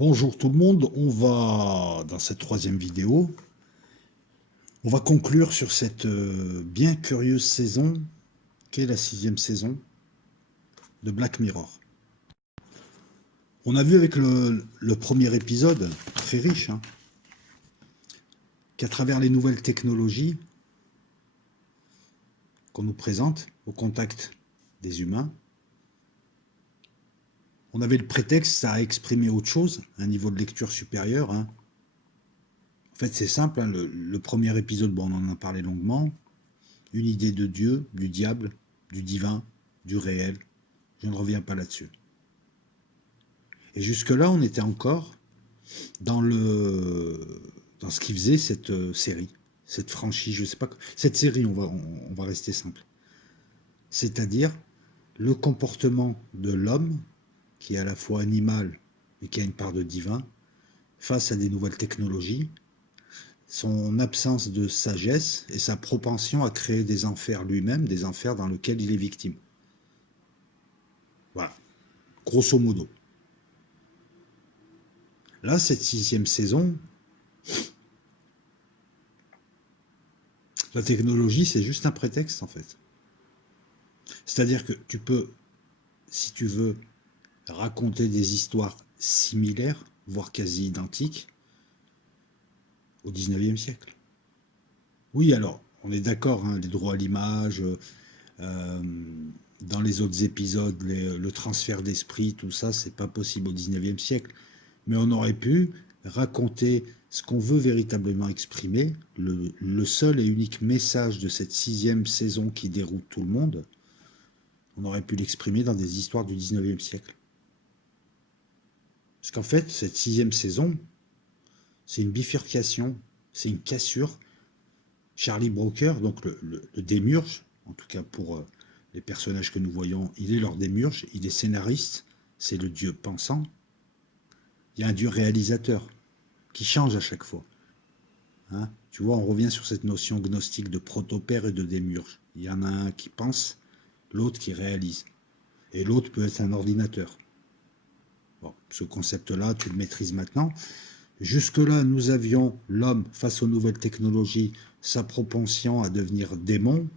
Bonjour tout le monde, dans cette troisième vidéo, on va conclure sur cette bien curieuse saison, qu'est la 6e saison de Black Mirror. On a vu avec le premier épisode, très riche, qu'à travers les nouvelles technologies qu'on nous présente au contact des humains, on avait le prétexte à exprimer autre chose, un niveau de lecture supérieur. En fait, c'est simple, le premier épisode, bon, on en a parlé longuement, une idée de Dieu, du diable, du divin, du réel. Je ne reviens pas là-dessus. Et jusque-là, on était encore dans ce qui faisait cette série, cette franchise, je sais pas, cette série, on va rester simple. C'est-à-dire le comportement de l'homme, qui est à la fois animal, mais qui a une part de divin, face à des nouvelles technologies, son absence de sagesse et sa propension à créer des enfers lui-même, des enfers dans lesquels il est victime. Voilà, grosso modo. Là, cette 6e saison, la technologie, c'est juste un prétexte, en fait. C'est-à-dire que tu peux, si tu veux, raconter des histoires similaires, voire quasi identiques, au 19e siècle. Oui, alors, on est d'accord, les droits à l'image, dans les autres épisodes, le transfert d'esprit, tout ça, c'est pas possible au 19e siècle. Mais on aurait pu raconter ce qu'on veut véritablement exprimer, le seul et unique message de cette 6e saison qui déroute tout le monde, on aurait pu l'exprimer dans des histoires du 19e siècle. Parce qu'en fait, cette 6e saison, c'est une bifurcation, c'est une cassure. Charlie Brooker, donc le démiurge, en tout cas pour les personnages que nous voyons, il est leur démiurge, il est scénariste, c'est le dieu pensant. Il y a un dieu réalisateur qui change à chaque fois. Tu vois, on revient sur cette notion gnostique de protopère et de démiurge. Il y en a un qui pense, l'autre qui réalise. Et l'autre peut être un ordinateur. Bon, ce concept-là, tu le maîtrises maintenant. Jusque-là, nous avions l'homme face aux nouvelles technologies, sa propension à devenir démon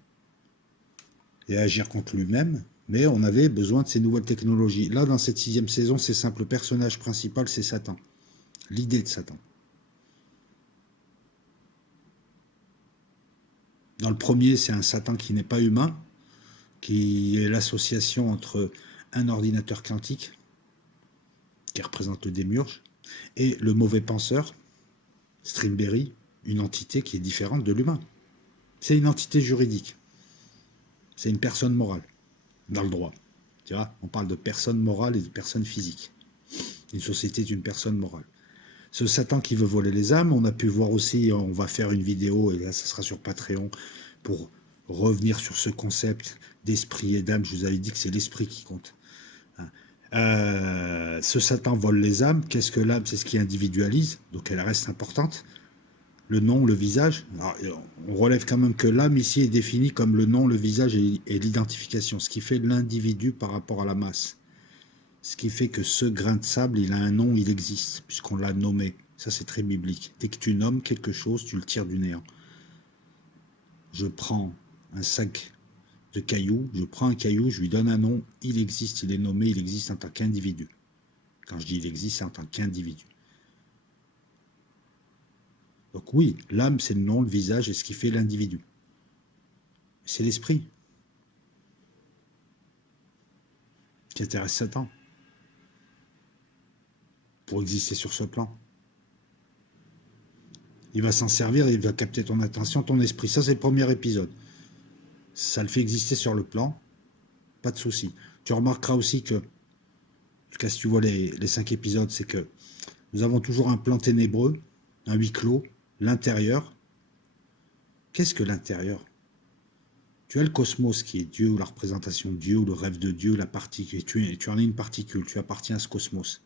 et à agir contre lui-même, mais on avait besoin de ces nouvelles technologies. Là, dans cette 6e saison, c'est simple, le personnage principal, c'est Satan. L'idée de Satan. Dans le premier, c'est un Satan qui n'est pas humain, qui est l'association entre un ordinateur quantique, qui représente le démiurge, et le mauvais penseur, Strindberry, une entité qui est différente de l'humain. C'est une entité juridique. C'est une personne morale, dans le droit. Tu vois, on parle de personne morale et de personne physique. Une société est une personne morale. Ce Satan qui veut voler les âmes, on a pu voir aussi, on va faire une vidéo, et là ça sera sur Patreon, pour revenir sur ce concept d'esprit et d'âme. Je vous avais dit que c'est l'esprit qui compte. Ce Satan vole les âmes. Qu'est-ce que l'âme? C'est ce qui individualise, donc elle reste importante. Le nom, le visage. Alors, on relève quand même que l'âme ici est définie comme le nom, le visage et l'identification, ce qui fait l'individu par rapport à la masse. Ce qui fait que ce grain de sable, il a un nom, il existe, puisqu'on l'a nommé. Ça, c'est très biblique. Dès que tu nommes quelque chose, tu le tires du néant. Je prends un sac de cailloux, je prends un caillou, je lui donne un nom, il existe, il est nommé, il existe en tant qu'individu. Quand je dis il existe, c'est en tant qu'individu. Donc oui, l'âme, c'est le nom, le visage et ce qui fait l'individu. C'est l'esprit qui intéresse Satan pour exister sur ce plan. Il va s'en servir, il va capter ton attention, ton esprit. Ça, c'est le premier épisode. Ça le fait exister sur le plan, pas de souci. Tu remarqueras aussi que, en tout cas si tu vois les 5 épisodes, c'est que nous avons toujours un plan ténébreux, un huis clos, l'intérieur. Qu'est-ce que l'intérieur? Tu as le cosmos qui est Dieu, ou la représentation de Dieu, ou le rêve de Dieu, la particule. Tu en es une particule, tu appartiens à ce cosmos.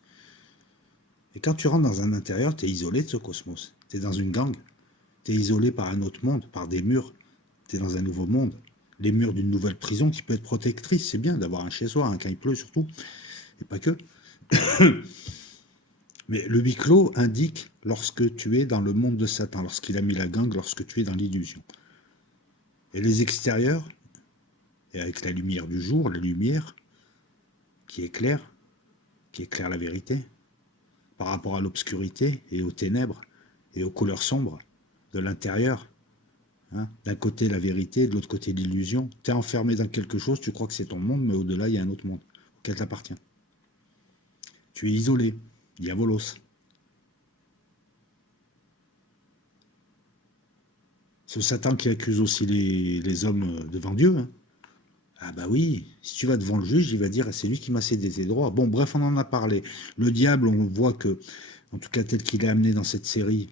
Et quand tu rentres dans un intérieur, tu es isolé de ce cosmos. Tu es dans une gangue. Tu es isolé par un autre monde, par des murs. Tu es dans un nouveau monde. Les murs d'une nouvelle prison qui peut être protectrice. C'est bien d'avoir un chez soi, quand il pleut surtout. Et pas que. Mais le huis clos indique lorsque tu es dans le monde de Satan, lorsqu'il a mis la gangue, lorsque tu es dans l'illusion. Et les extérieurs, et avec la lumière du jour, la lumière qui éclaire la vérité, par rapport à l'obscurité et aux ténèbres et aux couleurs sombres de l'intérieur. Hein, d'un côté la vérité, de l'autre côté l'illusion. Tu es enfermé dans quelque chose, tu crois que c'est ton monde, mais au-delà, il y a un autre monde auquel t'appartient. Tu es isolé, diabolos. C'est Satan qui accuse aussi les hommes devant Dieu. Hein. Ah bah oui, si tu vas devant le juge, il va dire c'est lui qui m'a cédé ses droits. Bon, bref, on en a parlé. Le diable, on voit que, en tout cas tel qu'il est amené dans cette série,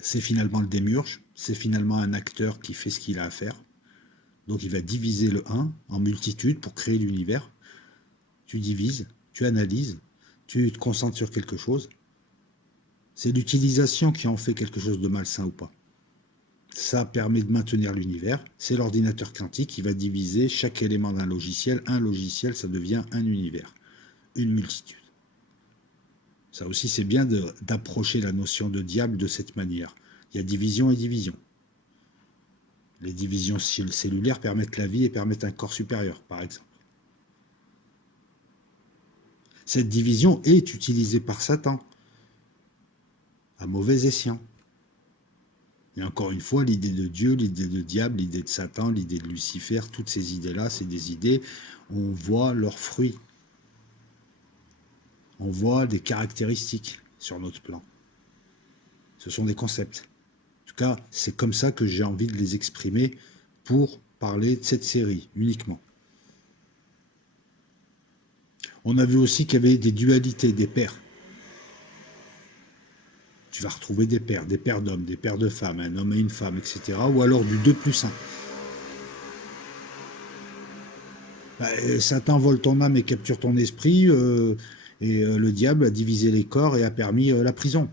c'est finalement le démiurge, c'est finalement un acteur qui fait ce qu'il a à faire. Donc il va diviser le 1 en multitude pour créer l'univers. Tu divises, tu analyses, tu te concentres sur quelque chose. C'est l'utilisation qui en fait quelque chose de malsain ou pas. Ça permet de maintenir l'univers. C'est l'ordinateur quantique qui va diviser chaque élément d'un logiciel. Un logiciel, ça devient un univers, une multitude. Ça aussi, c'est bien d'approcher la notion de diable de cette manière. Il y a division et division. Les divisions cellulaires permettent la vie et permettent un corps supérieur, par exemple. Cette division est utilisée par Satan, à mauvais escient. Et encore une fois, l'idée de Dieu, l'idée de diable, l'idée de Satan, l'idée de Lucifer, toutes ces idées-là, c'est des idées où on voit leurs fruits. On voit des caractéristiques sur notre plan. Ce sont des concepts. En tout cas, c'est comme ça que j'ai envie de les exprimer pour parler de cette série, uniquement. On a vu aussi qu'il y avait des dualités, des pairs. Tu vas retrouver des pairs d'hommes, des pairs de femmes, un homme et une femme, etc. Ou alors du 2+1. Satan vole ton âme et capture ton esprit, et le diable a divisé les corps et a permis la prison,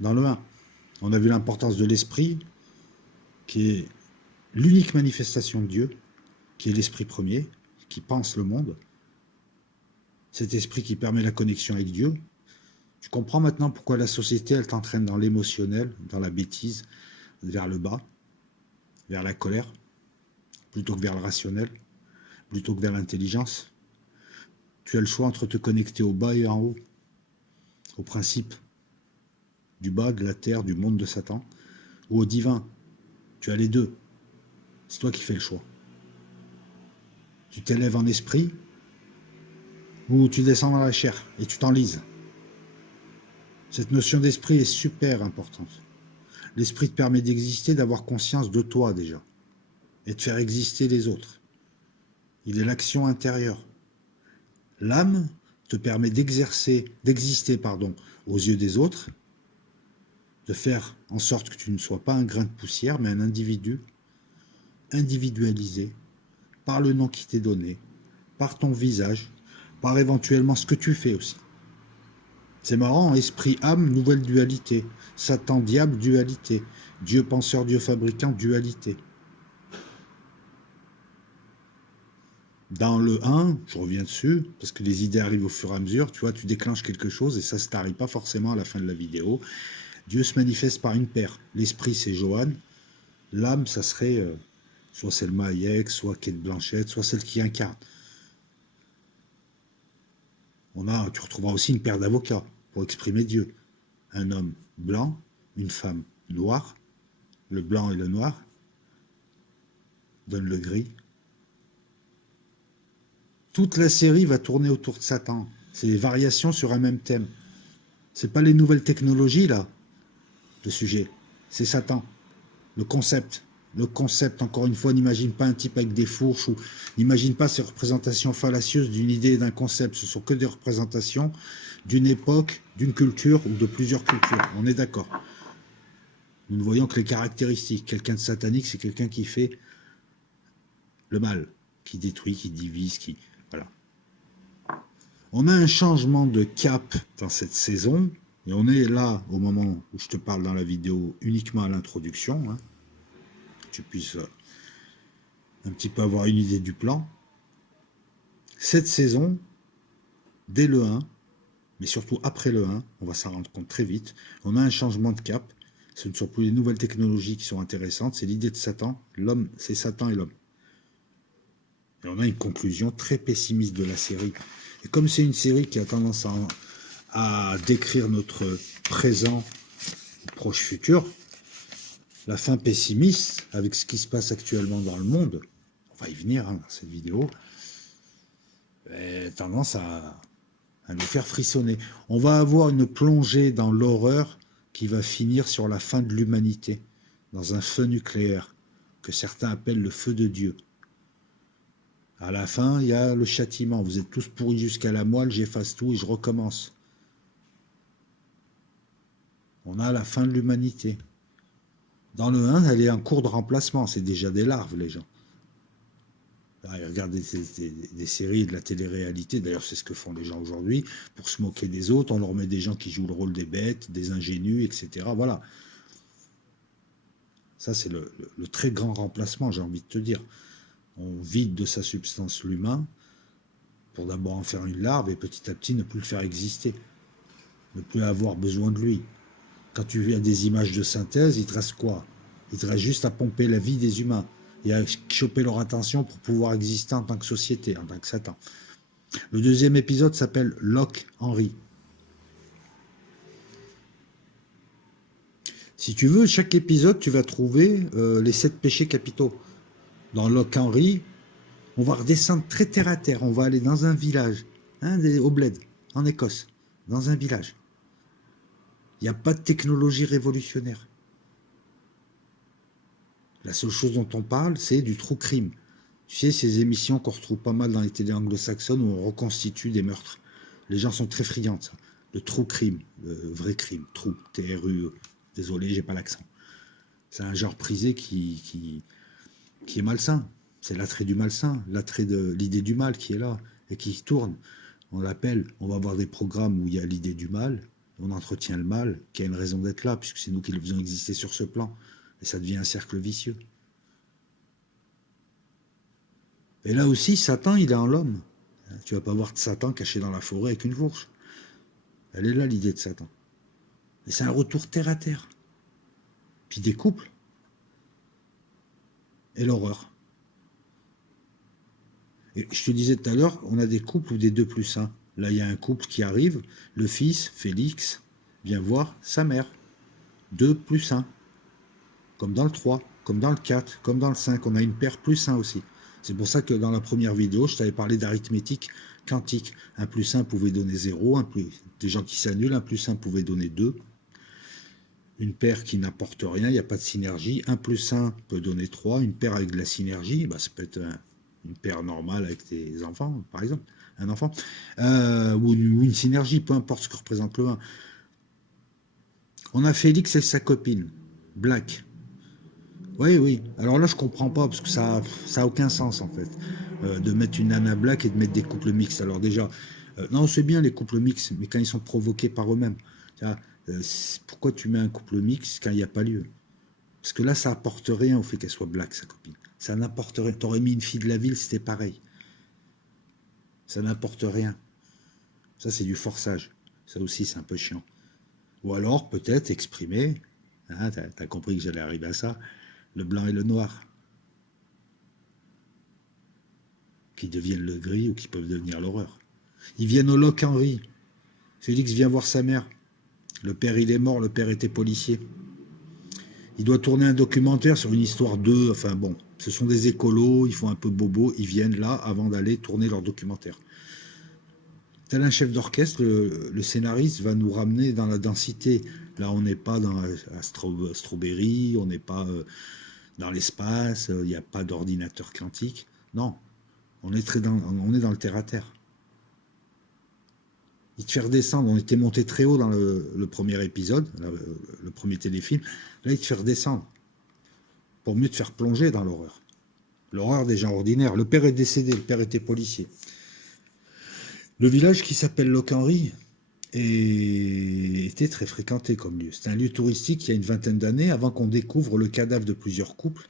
dans le 1. On a vu l'importance de l'esprit, qui est l'unique manifestation de Dieu, qui est l'esprit premier, qui pense le monde. Cet esprit qui permet la connexion avec Dieu. Tu comprends maintenant pourquoi la société, elle t'entraîne dans l'émotionnel, dans la bêtise, vers le bas, vers la colère, plutôt que vers le rationnel, plutôt que vers l'intelligence. Tu as le choix entre te connecter au bas et en haut, au principe du bas, de la terre, du monde de Satan, ou au divin. Tu as les deux. C'est toi qui fais le choix. Tu t'élèves en esprit, ou tu descends dans la chair et tu t'enlises. Cette notion d'esprit est super importante. L'esprit te permet d'exister, d'avoir conscience de toi déjà, et de faire exister les autres. Il est l'action intérieure. L'âme te permet d'exister, aux yeux des autres, de faire en sorte que tu ne sois pas un grain de poussière, mais un individu individualisé, par le nom qui t'est donné, par ton visage, par éventuellement ce que tu fais aussi. C'est marrant, esprit, âme, nouvelle dualité. Satan, diable, dualité. Dieu penseur, Dieu fabricant, dualité. Dans le 1, je reviens dessus, parce que les idées arrivent au fur et à mesure, tu vois, tu déclenches quelque chose et ça ne t'arrive pas forcément à la fin de la vidéo. Dieu se manifeste par une paire. L'esprit, c'est Johanne. L'âme, ça serait soit Selma Hayek, soit Kate Blanchett, soit celle qui incarne. Tu retrouveras aussi une paire d'avocats pour exprimer Dieu. Un homme blanc, une femme noire, le blanc et le noir donnent le gris. Toute la série va tourner autour de Satan. C'est des variations sur un même thème. C'est pas les nouvelles technologies, là, le sujet. C'est Satan. Le concept. Le concept, encore une fois, n'imagine pas un type avec des fourches ou n'imagine pas ces représentations fallacieuses d'une idée et d'un concept. Ce sont que des représentations d'une époque, d'une culture ou de plusieurs cultures. On est d'accord. Nous ne voyons que les caractéristiques. Quelqu'un de satanique, c'est quelqu'un qui fait le mal, qui détruit, qui divise, qui... Voilà. On a un changement de cap dans cette saison, et on est là, au moment où je te parle dans la vidéo, uniquement à l'introduction, hein, que tu puisses un petit peu avoir une idée du plan. Cette saison, dès le 1, mais surtout après le 1, on va s'en rendre compte très vite. On a un changement de cap. Ce ne sont plus les nouvelles technologies qui sont intéressantes, c'est l'idée de Satan. L'homme, c'est Satan et l'homme. Et on a une conclusion très pessimiste de la série. Et comme c'est une série qui a tendance à décrire notre présent, proche futur, la fin pessimiste, avec ce qui se passe actuellement dans le monde, on va y venir dans cette vidéo, a tendance à nous faire frissonner. On va avoir une plongée dans l'horreur qui va finir sur la fin de l'humanité, dans un feu nucléaire, que certains appellent le feu de Dieu. À la fin, il y a le châtiment. Vous êtes tous pourris jusqu'à la moelle, j'efface tout et je recommence. On a la fin de l'humanité. Dans le 1, elle est en cours de remplacement. C'est déjà des larves, les gens. Ils regardent des séries, de la télé-réalité. D'ailleurs, c'est ce que font les gens aujourd'hui. Pour se moquer des autres, on leur met des gens qui jouent le rôle des bêtes, des ingénus, etc. Voilà. Ça, c'est le très grand remplacement, j'ai envie de te dire. On vide de sa substance l'humain pour d'abord en faire une larve et petit à petit ne plus le faire exister. Ne plus avoir besoin de lui. Quand tu as des images de synthèse, il te reste quoi? Il te reste juste à pomper la vie des humains et à choper leur attention pour pouvoir exister en tant que société, en tant que Satan. Le deuxième épisode s'appelle Locke Henry. Si tu veux, chaque épisode, tu vas trouver les 7 péchés capitaux. Dans Locke Henry, on va redescendre très terre à terre. On va aller dans un village, au Bled, en Écosse, dans un village. Il n'y a pas de technologie révolutionnaire. La seule chose dont on parle, c'est du true crime. Tu sais, ces émissions qu'on retrouve pas mal dans les télés anglo-saxonnes où on reconstitue des meurtres. Les gens sont très friands de ça. Le true crime, le vrai crime, true, T-R-U-E. Désolé, j'ai pas l'accent. C'est un genre prisé qui est malsain. C'est l'attrait du malsain, l'attrait de l'idée du mal qui est là et qui tourne. On l'appelle, on va avoir des programmes où il y a l'idée du mal, on entretient le mal, qui a une raison d'être là, puisque c'est nous qui le faisons exister sur ce plan. Et ça devient un cercle vicieux. Et là aussi, Satan, il est en l'homme. Tu vas pas voir Satan caché dans la forêt avec une fourche. Elle est là, l'idée de Satan. Et c'est un retour terre à terre. Puis des couples. Et l'horreur. Et je te disais tout à l'heure, on a des couples ou des 2+1. Là, il y a un couple qui arrive. Le fils, Félix, vient voir sa mère. 2+1. Comme dans le 3, comme dans le 4, comme dans le 5. On a une paire +1 aussi. C'est pour ça que dans la première vidéo, je t'avais parlé d'arithmétique quantique. 1+1 pouvait donner 0, des gens qui s'annulent, 1+1 pouvait donner 2. Une paire qui n'apporte rien, il n'y a pas de synergie. 1+1 peut donner 3. Une paire avec de la synergie, ça peut être une paire normale avec des enfants, par exemple. Un enfant. Ou une synergie, peu importe ce que représente le 1. On a Félix et sa copine, Black. Oui. Alors là, je comprends pas, parce que ça a aucun sens, en fait, de mettre une nana black et de mettre des couples mixtes. Alors déjà, non, c'est bien les couples mixtes, mais quand ils sont provoqués par eux-mêmes. Pourquoi tu mets un couple mixte quand il n'y a pas lieu? Parce que là, ça apporte rien au fait qu'elle soit black, sa copine. Ça n'apporte rien. T'aurais mis une fille de la ville, c'était pareil. Ça n'apporte rien. Ça, c'est du forçage. Ça aussi, c'est un peu chiant. Ou alors, peut-être, exprimer, t'as compris que j'allais arriver à ça, le blanc et le noir, qui deviennent le gris ou qui peuvent devenir l'horreur. Ils viennent au Locke Henry. Félix vient voir sa mère. Le père, il est mort, le père était policier. Il doit tourner un documentaire sur une histoire d'eux. Enfin bon, ce sont des écolos, ils font un peu bobo, ils viennent là avant d'aller tourner leur documentaire. Tel un chef d'orchestre, le scénariste va nous ramener dans la densité. Là, on n'est pas dans la Strawberry, on n'est pas dans l'espace, il n'y a pas d'ordinateur quantique. Non, on est dans le terre-à-terre. Il te fait redescendre. On était monté très haut dans le premier épisode, le premier téléfilm. Là, il te fait redescendre pour mieux te faire plonger dans l'horreur. L'horreur des gens ordinaires. Le père est décédé, le père était policier. Le village qui s'appelle Locke Henry était très fréquenté comme lieu. C'est un lieu touristique il y a une vingtaine d'années, avant qu'on découvre le cadavre de plusieurs couples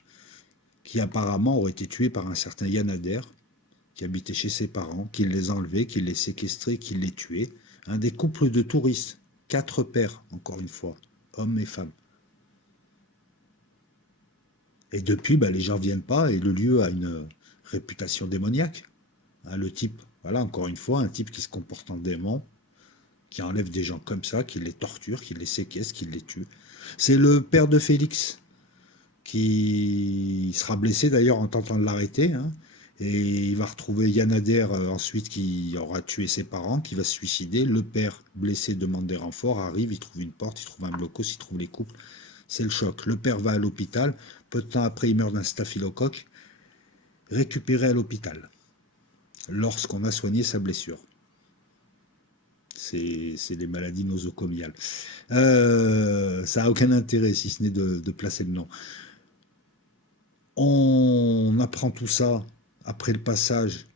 qui apparemment auraient été tués par un certain Yann Adair, qui habitait chez ses parents, qui les enlevait, qui les séquestrait, qui les tuait. hein, des couples de touristes, 4 pères, encore une fois, hommes et femmes. Et depuis, bah, les gens ne viennent pas et le lieu a une réputation démoniaque. Hein, le type, voilà, encore une fois, un type qui se comporte en démon, qui enlève des gens comme ça, qui les torture, qui les séquestre, qui les tue. C'est le père de Félix qui sera blessé d'ailleurs en tentant de l'arrêter. Hein, et il va retrouver Yann Adair ensuite qui aura tué ses parents, qui va se suicider. Le père blessé demande des renforts, arrive, il trouve une porte, il trouve un blocos, il trouve les couples. C'est le choc. Le père va à l'hôpital. Peu de temps après, il meurt d'un staphylocoque. Récupéré à l'hôpital lorsqu'on a soigné sa blessure. C'est des maladies nosocomiales. Ça n'a aucun intérêt si ce n'est de placer le nom. On apprend tout ça après le passage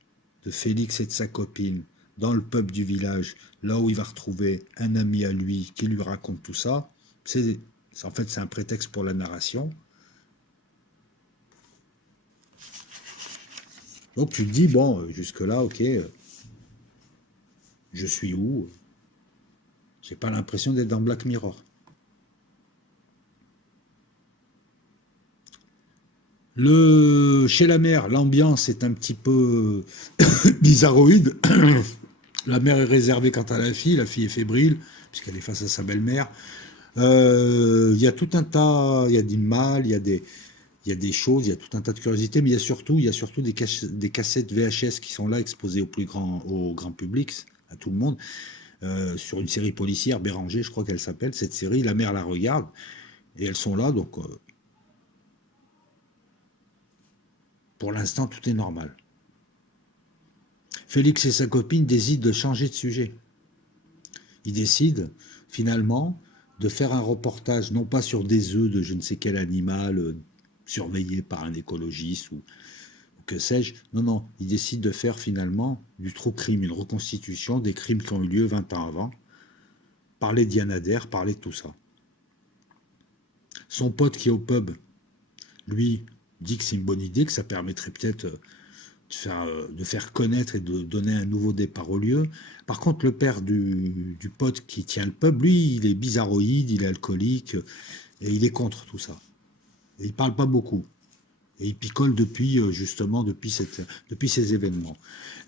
de Félix et de sa copine dans le pub du village, là où il va retrouver un ami à lui qui lui raconte tout ça. En fait, c'est un prétexte pour la narration. Donc tu te dis, bon, jusque-là, ok, je suis où? J'ai pas l'impression d'être dans Black Mirror. Chez la mère, l'ambiance est un petit peu bizarroïde. La mère est réservée quant à la fille est fébrile, puisqu'elle est face à sa belle-mère. Il y a tout un tas, il y a du mal, il y a des choses, il y a tout un tas de curiosités, mais il y a surtout des cassettes VHS qui sont là exposées au grand public, à tout le monde, sur une série policière, Béranger, je crois qu'elle s'appelle, cette série, la mère la regarde, et elles sont là, donc pour l'instant, tout est normal. Félix et sa copine décident de changer de sujet. Ils décident, finalement, de faire un reportage, non pas sur des œufs de je ne sais quel animal surveillé par un écologiste ou que sais-je. Non, non, ils décident de faire finalement du true crime, une reconstitution des crimes qui ont eu lieu 20 ans avant. Parler d'Yann Adair, parler de tout ça. Son pote qui est au pub, lui, dit que c'est une bonne idée, que ça permettrait peut-être de faire connaître et de donner un nouveau départ au lieu. Par contre, le père du pote qui tient le pub, lui, il est bizarroïde, il est alcoolique, et il est contre tout ça. Et il parle pas beaucoup. Et il picole justement, depuis ces événements.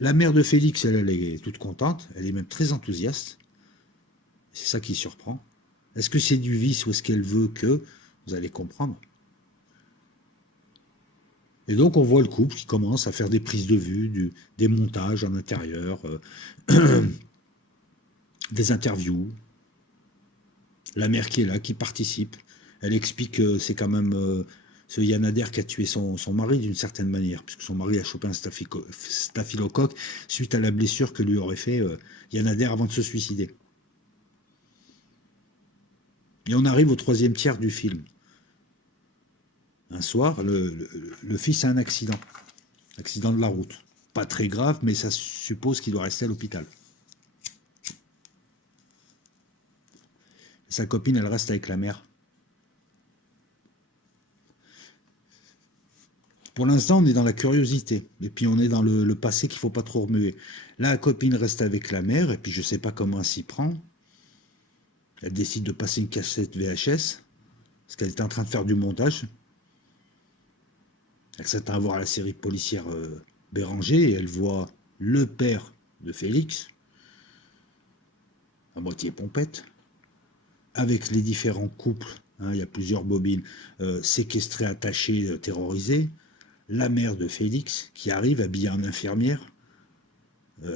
La mère de Félix, elle est toute contente, elle est même très enthousiaste. C'est ça qui surprend. Est-ce que c'est du vice ou est-ce qu'elle veut que? Vous allez comprendre. Et donc on voit le couple qui commence à faire des prises de vue, des montages en intérieur, des interviews. La mère qui est là, qui participe. Elle explique que c'est quand même ce Yann Adair qui a tué son mari d'une certaine manière, puisque son mari a chopé un staphylocoque suite à la blessure que lui aurait fait Yann Adair avant de se suicider. Et on arrive au 3e tiers du film. Un soir, le fils a un accident de la route. Pas très grave, mais ça suppose qu'il doit rester à l'hôpital. Sa copine, elle reste avec la mère. Pour l'instant, on est dans la curiosité. Et puis, on est dans le passé qu'il ne faut pas trop remuer. Là, la copine reste avec la mère, et puis je ne sais pas comment elle s'y prend. Elle décide de passer une cassette VHS, parce qu'elle était en train de faire du montage. Elle s'attend à voir la série policière Béranger, et elle voit le père de Félix, à moitié pompette, avec les différents couples, hein, il y a plusieurs bobines, séquestrés, attachés, terrorisés. La mère de Félix, qui arrive habillée en infirmière,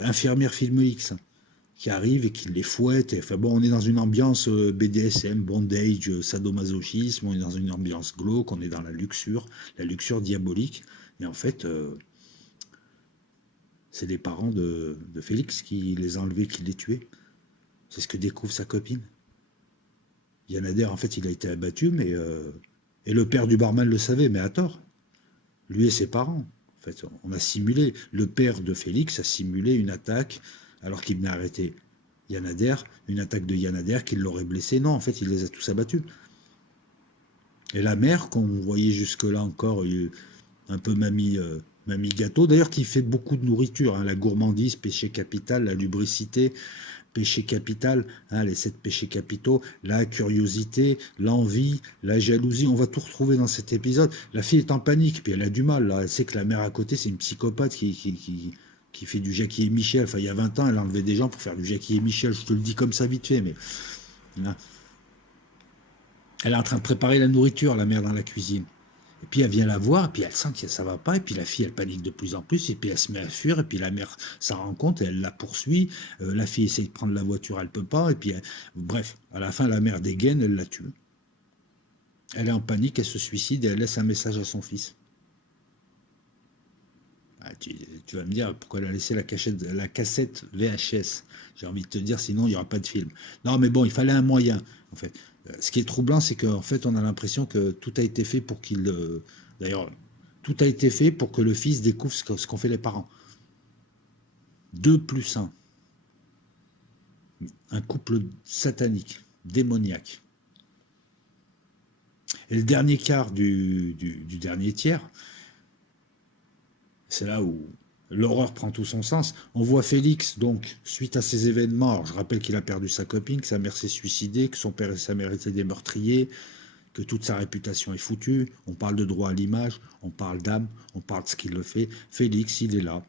infirmière film X, hein, qui arrive et qui les fouette. Enfin bon, on est dans une ambiance BDSM, bondage, sadomasochisme, on est dans une ambiance glauque, on est dans la luxure diabolique. Et en fait, c'est les parents de Félix qui les ont enlevés, qui les tuaient. C'est ce que découvre sa copine. Yann Adair, en fait, il a été abattu, mais et le père du barman le savait, mais à tort. Lui et ses parents. En fait, on a simulé. Le père de Félix a simulé une attaque alors qu'il venait arrêter Yann Adair, une attaque de Yann Adair qui l'aurait blessé. Non, en fait, il les a tous abattus. Et la mère, qu'on voyait jusque-là encore, un peu mamie gâteau, d'ailleurs qui fait beaucoup de nourriture, hein, la gourmandise, péché capital, la lubricité, péché capital, hein, les 7 péchés capitaux, la curiosité, l'envie, la jalousie, on va tout retrouver dans cet épisode. La fille est en panique, puis elle a du mal, là. Elle sait que la mère à côté, c'est une psychopathe qui fait du Jackie et Michel. Enfin, il y a 20 ans, elle enlevait des gens pour faire du Jackie et Michel, je te le dis comme ça vite fait, mais... Là, elle est en train de préparer la nourriture, la mère, dans la cuisine. Et puis elle vient la voir, et puis elle sent que ça va pas, et puis la fille elle panique de plus en plus, et puis elle se met à fuir, et puis la mère s'en rend compte, et elle la poursuit. La fille essaye de prendre la voiture, elle peut pas, et puis bref, à la fin la mère dégaine, elle la tue. Elle est en panique, elle se suicide, et elle laisse un message à son fils. Ah, tu vas me dire pourquoi elle a laissé la cassette VHS. J'ai envie de te dire, sinon il n'y aura pas de film. Non, mais bon, il fallait un moyen, en fait. Ce qui est troublant, c'est qu'en fait, on a l'impression que tout a été fait pour qu'il. D'ailleurs, tout a été fait pour que le fils découvre ce qu'ont fait les parents. 2 plus 1. Un couple satanique, démoniaque. Et le dernier quart du dernier tiers, c'est là où l'horreur prend tout son sens. On voit Félix, donc, suite à ces événements, alors je rappelle qu'il a perdu sa copine, que sa mère s'est suicidée, que son père et sa mère étaient des meurtriers, que toute sa réputation est foutue. On parle de droit à l'image, on parle d'âme, on parle de ce qu'il le fait. Félix, il est là,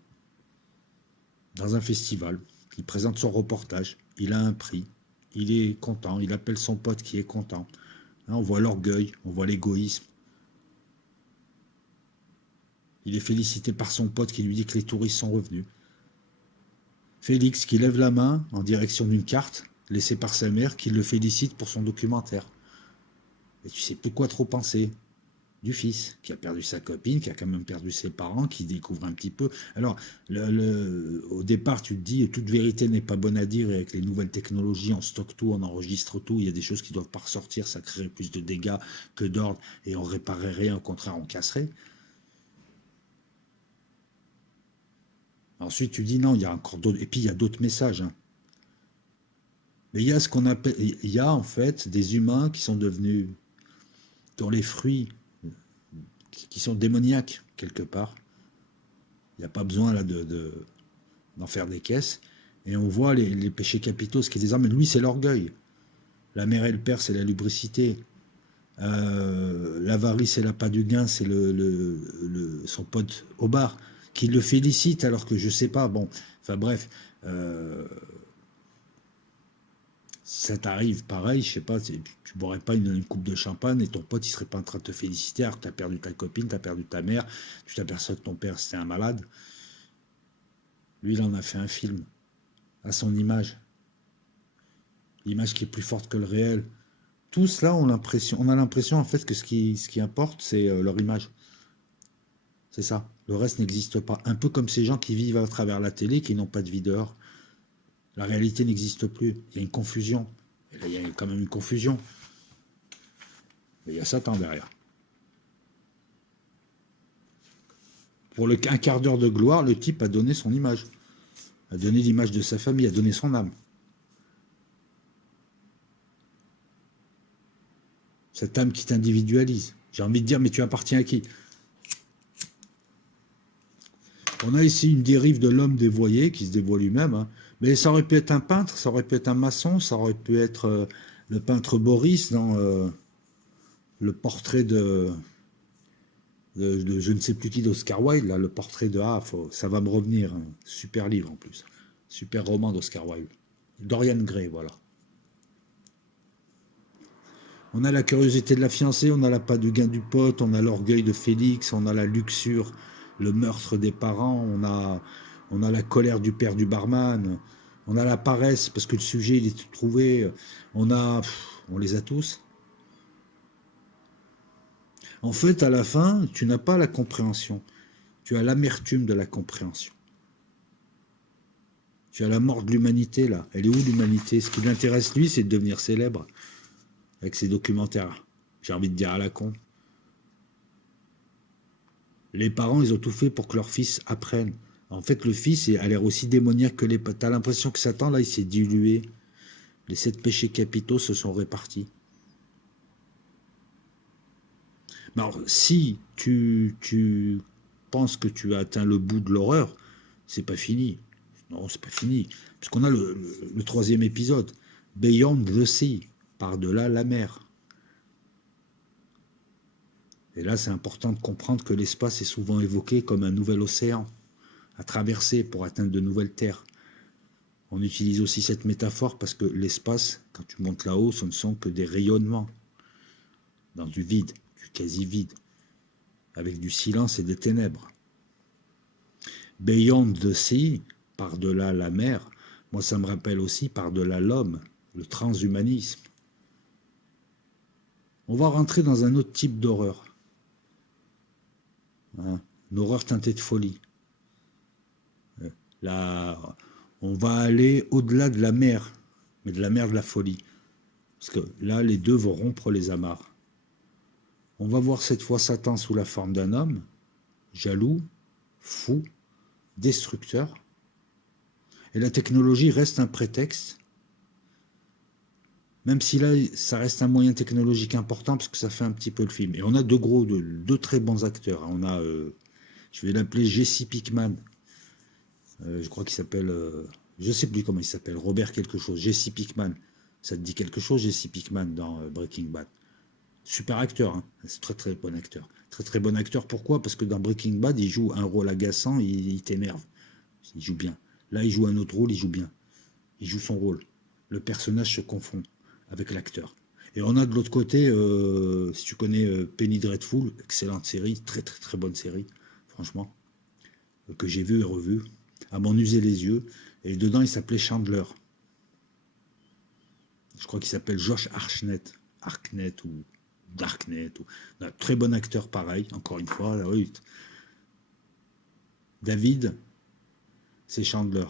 dans un festival, il présente son reportage, il a un prix, il est content, il appelle son pote qui est content. Hein, on voit l'orgueil, on voit l'égoïsme. Il est félicité par son pote qui lui dit que les touristes sont revenus. Félix qui lève la main en direction d'une carte laissée par sa mère qui le félicite pour son documentaire. Et tu sais plus quoi trop penser du fils qui a perdu sa copine, qui a quand même perdu ses parents, qui découvre un petit peu. Alors, au départ, tu te dis, toute vérité n'est pas bonne à dire, et avec les nouvelles technologies, on stocke tout, on enregistre tout, il y a des choses qui ne doivent pas ressortir, ça créerait plus de dégâts que d'ordre, et on réparerait rien, au contraire, on casserait. Ensuite, tu dis non, il y a encore d'autres. Et puis, il y a d'autres messages. Hein. Mais il y a ce qu'on appelle. Il y a en fait des humains qui sont devenus. Dont les fruits. Qui sont démoniaques, quelque part. Il n'y a pas besoin là d'en faire des caisses. Et on voit les péchés capitaux, ce qui les emmène. Lui, c'est l'orgueil. La mère et le père, c'est la lubricité. L'avarice et l'appât du gain, c'est son pote au bar qui le félicite alors que je sais pas. Bon, enfin bref, si ça t'arrive pareil, je sais pas, tu boirais pas une coupe de champagne et ton pote il serait pas en train de te féliciter alors que tu as perdu ta copine, tu as perdu ta mère, tu t'aperçois que ton père c'était un malade. Lui, il en a fait un film à son image, l'image qui est plus forte que le réel. Tout cela, on a l'impression en fait que ce qui importe, c'est leur image. C'est ça. Le reste n'existe pas. Un peu comme ces gens qui vivent à travers la télé, qui n'ont pas de vie dehors. La réalité n'existe plus. Il y a une confusion. Et là, il y a quand même une confusion. Mais il y a Satan derrière. Pour un quart d'heure de gloire, le type a donné son image. A donné l'image de sa famille, a donné son âme. Cette âme qui t'individualise. J'ai envie de dire, mais tu appartiens à qui? On a ici une dérive de l'homme dévoyé qui se dévoie lui-même. Hein. Mais ça aurait pu être un peintre, ça aurait pu être un maçon, ça aurait pu être le peintre Boris dans le portrait de je ne sais plus qui d'Oscar Wilde, là, le portrait de ça va me revenir. Hein. Super livre en plus. Super roman d'Oscar Wilde. Dorian Gray, voilà. On a la curiosité de la fiancée, on a l'appât du gain du pote, on a l'orgueil de Félix, on a la luxure, le meurtre des parents, on a la colère du père du barman, on a la paresse parce que le sujet il est trouvé, on les a tous. En fait, à la fin, tu n'as pas la compréhension, tu as l'amertume de la compréhension. Tu as la mort de l'humanité là. Elle est où l'humanité? Ce qui l'intéresse lui, c'est de devenir célèbre avec ses documentaires. J'ai envie de dire à la con. Les parents, ils ont tout fait pour que leur fils apprenne. En fait, le fils a l'air aussi démoniaque que les parents. T'as l'impression que Satan, là, il s'est dilué. Les 7 péchés capitaux se sont répartis. Mais alors, si tu penses que tu as atteint le bout de l'horreur, c'est pas fini. Non, c'est pas fini. Puisqu'on a le troisième épisode, Beyond the Sea, par-delà la mer. Et là, c'est important de comprendre que l'espace est souvent évoqué comme un nouvel océan à traverser pour atteindre de nouvelles terres. On utilise aussi cette métaphore parce que l'espace, quand tu montes là-haut, ce ne sont que des rayonnements dans du vide, du quasi-vide, avec du silence et des ténèbres. Beyond the Sea, par-delà la mer, moi ça me rappelle aussi par-delà l'homme, le transhumanisme. On va rentrer dans un autre type d'horreur. Hein, une horreur teintée de folie. Là, on va aller au-delà de la mer, mais de la mer de la folie. Parce que là, les deux vont rompre les amarres. On va voir cette fois Satan sous la forme d'un homme, jaloux, fou, destructeur. Et la technologie reste un prétexte, même si là, ça reste un moyen technologique important, parce que ça fait un petit peu le film. Et on a deux très bons acteurs. On a, je vais l'appeler Jesse Pinkman. Je crois qu'il s'appelle, je ne sais plus comment il s'appelle, Robert quelque chose, Jesse Pinkman. Ça te dit quelque chose, Jesse Pinkman, dans Breaking Bad? Super acteur, hein. C'est très très bon acteur. Très très bon acteur, pourquoi? Parce que dans Breaking Bad, il joue un rôle agaçant, il t'énerve. Il joue bien. Là, il joue un autre rôle, il joue bien. Il joue son rôle. Le personnage se confond avec l'acteur. Et on a de l'autre côté, si tu connais Penny Dreadful, excellente série, très très très bonne série, franchement, que j'ai vue et revue, à m'en user les yeux. Et dedans, il s'appelait Chandler. Je crois qu'il s'appelle Josh Hartnett ou Darknet. Un très bon acteur, pareil, encore une fois. Là, oui. David, c'est Chandler.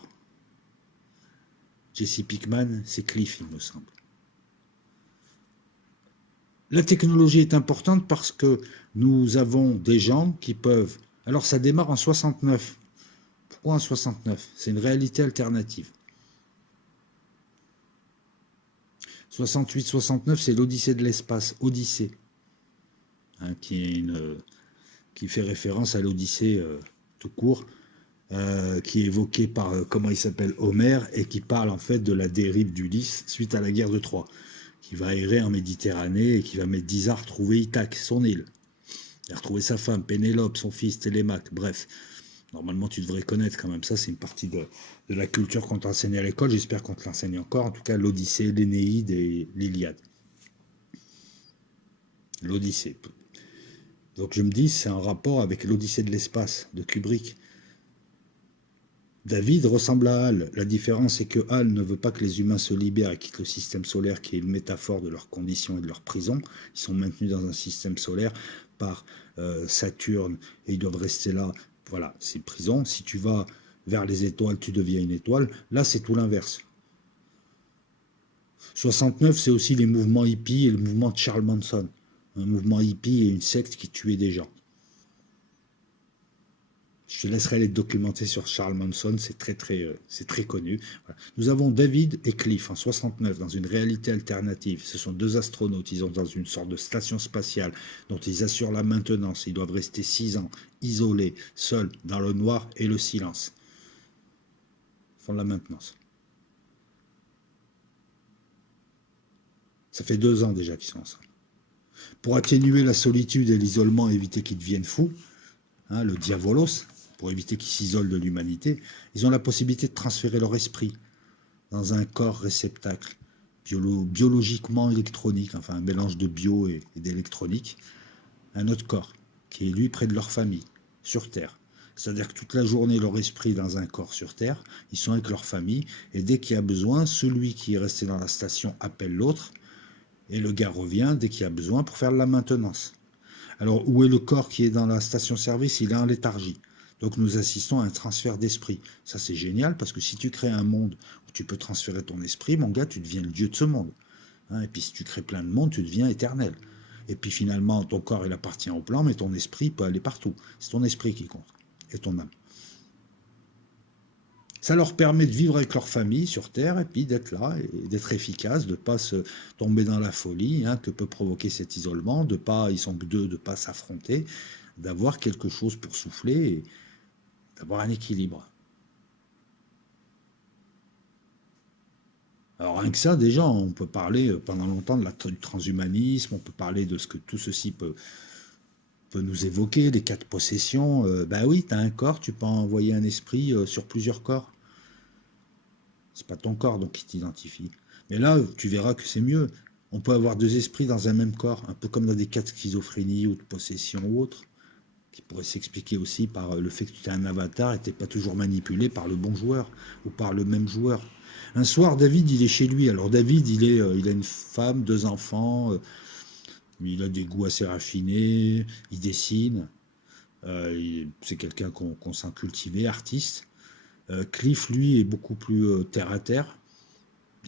Jesse Pinkman, c'est Cliff, il me semble. La technologie est importante parce que nous avons des gens qui peuvent... Alors, ça démarre en 69. Pourquoi en 69? C'est une réalité alternative. 68-69, c'est l'Odyssée de l'espace, Odyssée, hein, qui fait référence à l'Odyssée tout court, qui est évoqué par, comment il s'appelle, Homère, et qui parle en fait de la dérive d'Ulysse suite à la guerre de Troie, qui va errer en Méditerranée et qui va mettre 10 ans à retrouver Ithaque, son île. Il a retrouvé sa femme, Pénélope, son fils, Télémaque, bref. Normalement, tu devrais connaître quand même ça, c'est une partie de la culture qu'on t'enseigne à l'école, j'espère qu'on te l'enseigne encore, en tout cas l'Odyssée, l'Énéide et l'Iliade. L'Odyssée. Donc je me dis, c'est un rapport avec l'Odyssée de l'espace de Kubrick. David ressemble à Hal. La différence est que Hal ne veut pas que les humains se libèrent et quittent le système solaire qui est une métaphore de leurs conditions et de leur prison. Ils sont maintenus dans un système solaire par Saturne et ils doivent rester là. Voilà, c'est prison. Si tu vas vers les étoiles, tu deviens une étoile. Là, c'est tout l'inverse. 69, c'est aussi les mouvements hippies et le mouvement de Charles Manson. Un mouvement hippie et une secte qui tuait des gens. Je te laisserai aller te documenter sur Charles Manson, c'est très connu. Voilà. Nous avons David et Cliff en 69 dans une réalité alternative. Ce sont deux astronautes, ils sont dans une sorte de station spatiale dont ils assurent la maintenance. Ils doivent rester 6 ans, isolés, seuls, dans le noir et le silence. Ils font de la maintenance. Ça fait 2 ans déjà qu'ils sont ensemble. Pour atténuer la solitude et l'isolement, éviter qu'ils deviennent fous, hein, le diavolos, pour éviter qu'ils s'isolent de l'humanité, ils ont la possibilité de transférer leur esprit dans un corps réceptacle biologiquement électronique, enfin un mélange de bio et d'électronique, un autre corps qui est lui près de leur famille, sur Terre. C'est-à-dire que toute la journée, leur esprit est dans un corps sur Terre, ils sont avec leur famille, et dès qu'il y a besoin, celui qui est resté dans la station appelle l'autre, et le gars revient dès qu'il y a besoin pour faire de la maintenance. Alors, où est le corps qui est dans la station-service? Il est en léthargie. Donc, nous assistons à un transfert d'esprit. Ça, c'est génial, parce que si tu crées un monde où tu peux transférer ton esprit, mon gars, tu deviens le dieu de ce monde. Hein, et puis, si tu crées plein de mondes, tu deviens éternel. Et puis, finalement, ton corps, il appartient au plan, mais ton esprit peut aller partout. C'est ton esprit qui compte, et ton âme. Ça leur permet de vivre avec leur famille sur Terre et puis d'être là et d'être efficace, de ne pas se tomber dans la folie que peut provoquer cet isolement, de pas, ils sont que deux, de ne pas s'affronter, d'avoir quelque chose pour souffler et d'avoir un équilibre. Alors rien que ça, déjà, on peut parler pendant longtemps du transhumanisme, on peut parler de ce que tout ceci peut nous évoquer, les quatre possessions. Bah oui, tu as un corps, tu peux envoyer un esprit sur plusieurs corps. C'est pas ton corps donc qui t'identifie. Mais là, tu verras que c'est mieux. On peut avoir deux esprits dans un même corps, un peu comme dans des cas de schizophrénie ou de possession ou autre, qui pourrait s'expliquer aussi par le fait que tu es un avatar et tu n'es pas toujours manipulé par le bon joueur ou par le même joueur. Un soir, David, il est chez lui. Alors David, il a une femme, deux enfants, il a des goûts assez raffinés, il dessine, c'est quelqu'un qu'on sent cultivé, artiste. Cliff, lui, est beaucoup plus terre à terre.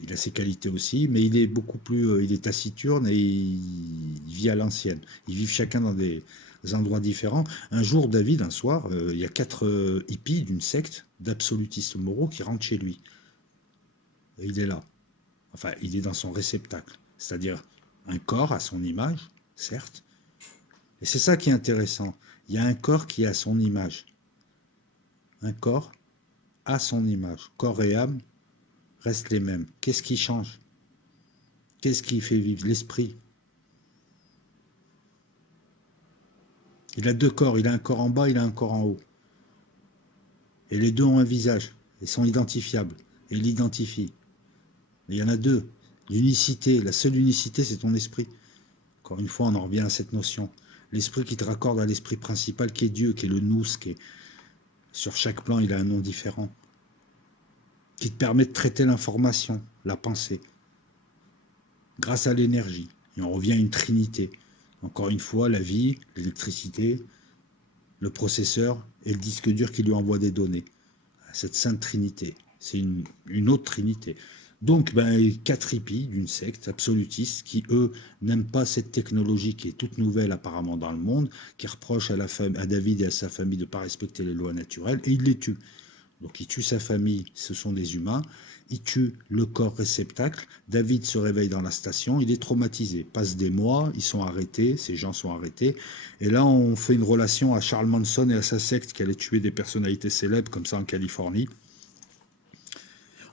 Il a ses qualités aussi, mais il est beaucoup plus, il est taciturne et il vit à l'ancienne. Ils vivent chacun dans des endroits différents. Un jour, David, un soir, il y a quatre hippies d'une secte d'absolutistes moraux qui rentrent chez lui. Et il est là. Enfin, il est dans son réceptacle, c'est-à-dire un corps à son image, certes. Et c'est ça qui est intéressant. Il y a un corps qui a son image. Un corps à son image. Corps et âme restent les mêmes. Qu'est-ce qui change? Qu'est-ce qui fait vivre? L'esprit. Il a deux corps, il a un corps en bas, il a un corps en haut. Et les deux ont un visage, et sont identifiables, et il l'identifie. Mais il y en a deux. L'unicité, la seule unicité, c'est ton esprit. Encore une fois, on en revient à cette notion. L'esprit qui te raccorde à l'esprit principal qui est Dieu, qui est le nous, qui est sur chaque plan, il a un nom différent. Qui te permet de traiter l'information, la pensée, grâce à l'énergie. Et on revient à une trinité. Encore une fois, la vie, l'électricité, le processeur et le disque dur qui lui envoie des données. Cette sainte trinité. C'est une autre trinité. Donc, quatre hippies d'une secte absolutiste qui, eux, n'aiment pas cette technologie qui est toute nouvelle apparemment dans le monde, qui reprochent à David et à sa famille de ne pas respecter les lois naturelles, et ils les tuent. Donc il tue sa famille, ce sont des humains, il tue le corps réceptacle, David se réveille dans la station, il est traumatisé, passe des mois, ils sont arrêtés, ces gens sont arrêtés, et là on fait une relation à Charles Manson et à sa secte qui allait tuer des personnalités célèbres comme ça en Californie.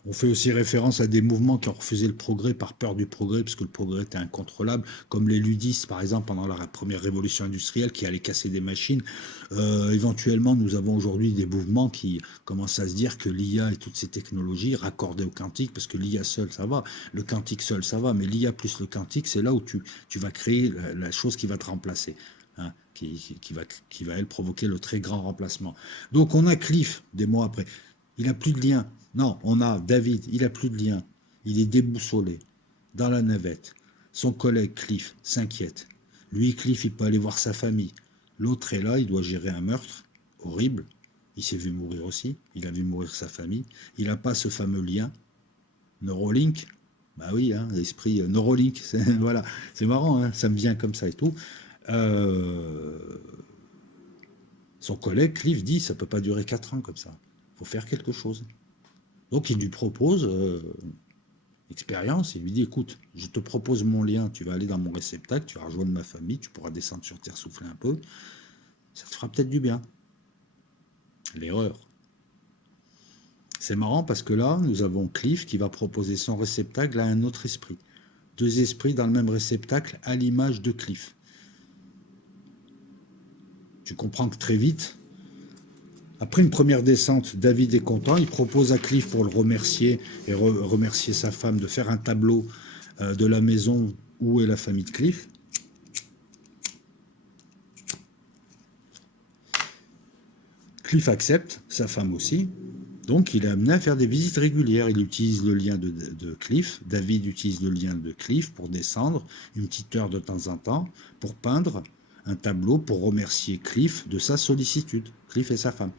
On fait aussi référence à des mouvements qui ont refusé le progrès par peur du progrès, parce que le progrès était incontrôlable, comme les ludistes, par exemple, pendant la première révolution industrielle, qui allaient casser des machines. Éventuellement, nous avons aujourd'hui des mouvements qui commencent à se dire que l'IA et toutes ces technologies raccordées au quantique, parce que l'IA seul, ça va, le quantique seul, ça va, mais l'IA plus le quantique, c'est là où tu vas créer la chose qui va te remplacer. Hein, qui va, elle, provoquer le très grand remplacement. Donc on a Cliff, des mois après. Il n'a plus de lien. Non, on a David, il n'a plus de lien. Il est déboussolé, dans la navette. Son collègue Cliff s'inquiète. Lui, Cliff, il peut aller voir sa famille. L'autre est là, il doit gérer un meurtre horrible. Il s'est vu mourir aussi, il a vu mourir sa famille. Il n'a pas ce fameux lien. Neurolink, bah oui, hein, l'esprit Neurolink, voilà, c'est marrant, hein, ça me vient comme ça et tout. Son collègue Cliff dit, ça ne peut pas durer 4 ans comme ça. Il faut faire quelque chose. Donc il lui propose expérience, il lui dit écoute, je te propose mon lien, tu vas aller dans mon réceptacle, tu vas rejoindre ma famille, tu pourras descendre sur terre, souffler un peu, ça te fera peut-être du bien. L'erreur. C'est marrant parce que là, nous avons Cliff qui va proposer son réceptacle à un autre esprit. Deux esprits dans le même réceptacle à l'image de Cliff. Tu comprends que très vite, après une première descente, David est content, il propose à Cliff pour le remercier et remercier sa femme de faire un tableau de la maison où est la famille de Cliff. Cliff accepte, sa femme aussi, donc il est amené à faire des visites régulières. Il utilise le lien de Cliff, David utilise le lien de Cliff pour descendre une petite heure de temps en temps, pour peindre un tableau pour remercier Cliff de sa sollicitude, Cliff et sa femme.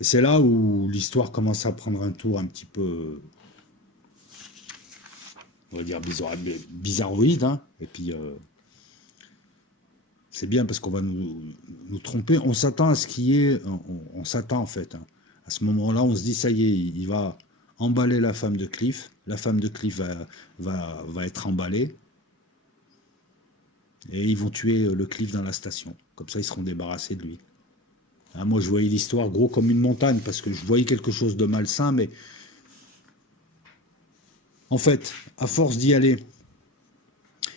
Et c'est là où l'histoire commence à prendre un tour un petit peu, on va dire, bizarroïde. Hein. Et puis, c'est bien parce qu'on va nous tromper. On s'attend à ce qui est... On s'attend en fait. Hein. À ce moment-là, on se dit, ça y est, il va emballer la femme de Cliff. La femme de Cliff va être emballée. Et ils vont tuer le Cliff dans la station. Comme ça, ils seront débarrassés de lui. Ah, moi, je voyais l'histoire gros comme une montagne, parce que je voyais quelque chose de malsain, mais en fait, à force d'y aller,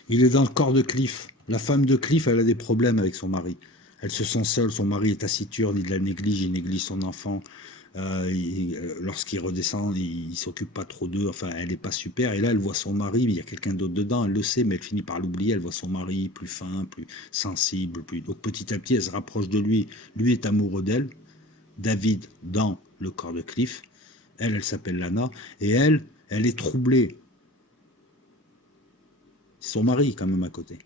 il est dans le corps de Cliff. La femme de Cliff, elle a des problèmes avec son mari. Elle se sent seule, son mari est taciturne, il la néglige, il néglige son enfant. Lorsqu'il redescend, il ne s'occupe pas trop d'eux, enfin, elle n'est pas super. Et là, elle voit son mari, mais il y a quelqu'un d'autre dedans, elle le sait, mais elle finit par l'oublier. Elle voit son mari plus fin, plus sensible. Donc petit à petit, elle se rapproche de lui. Lui est amoureux d'elle. David dans le corps de Cliff. Elle s'appelle Lana. Et elle est troublée. C'est son mari quand même à côté.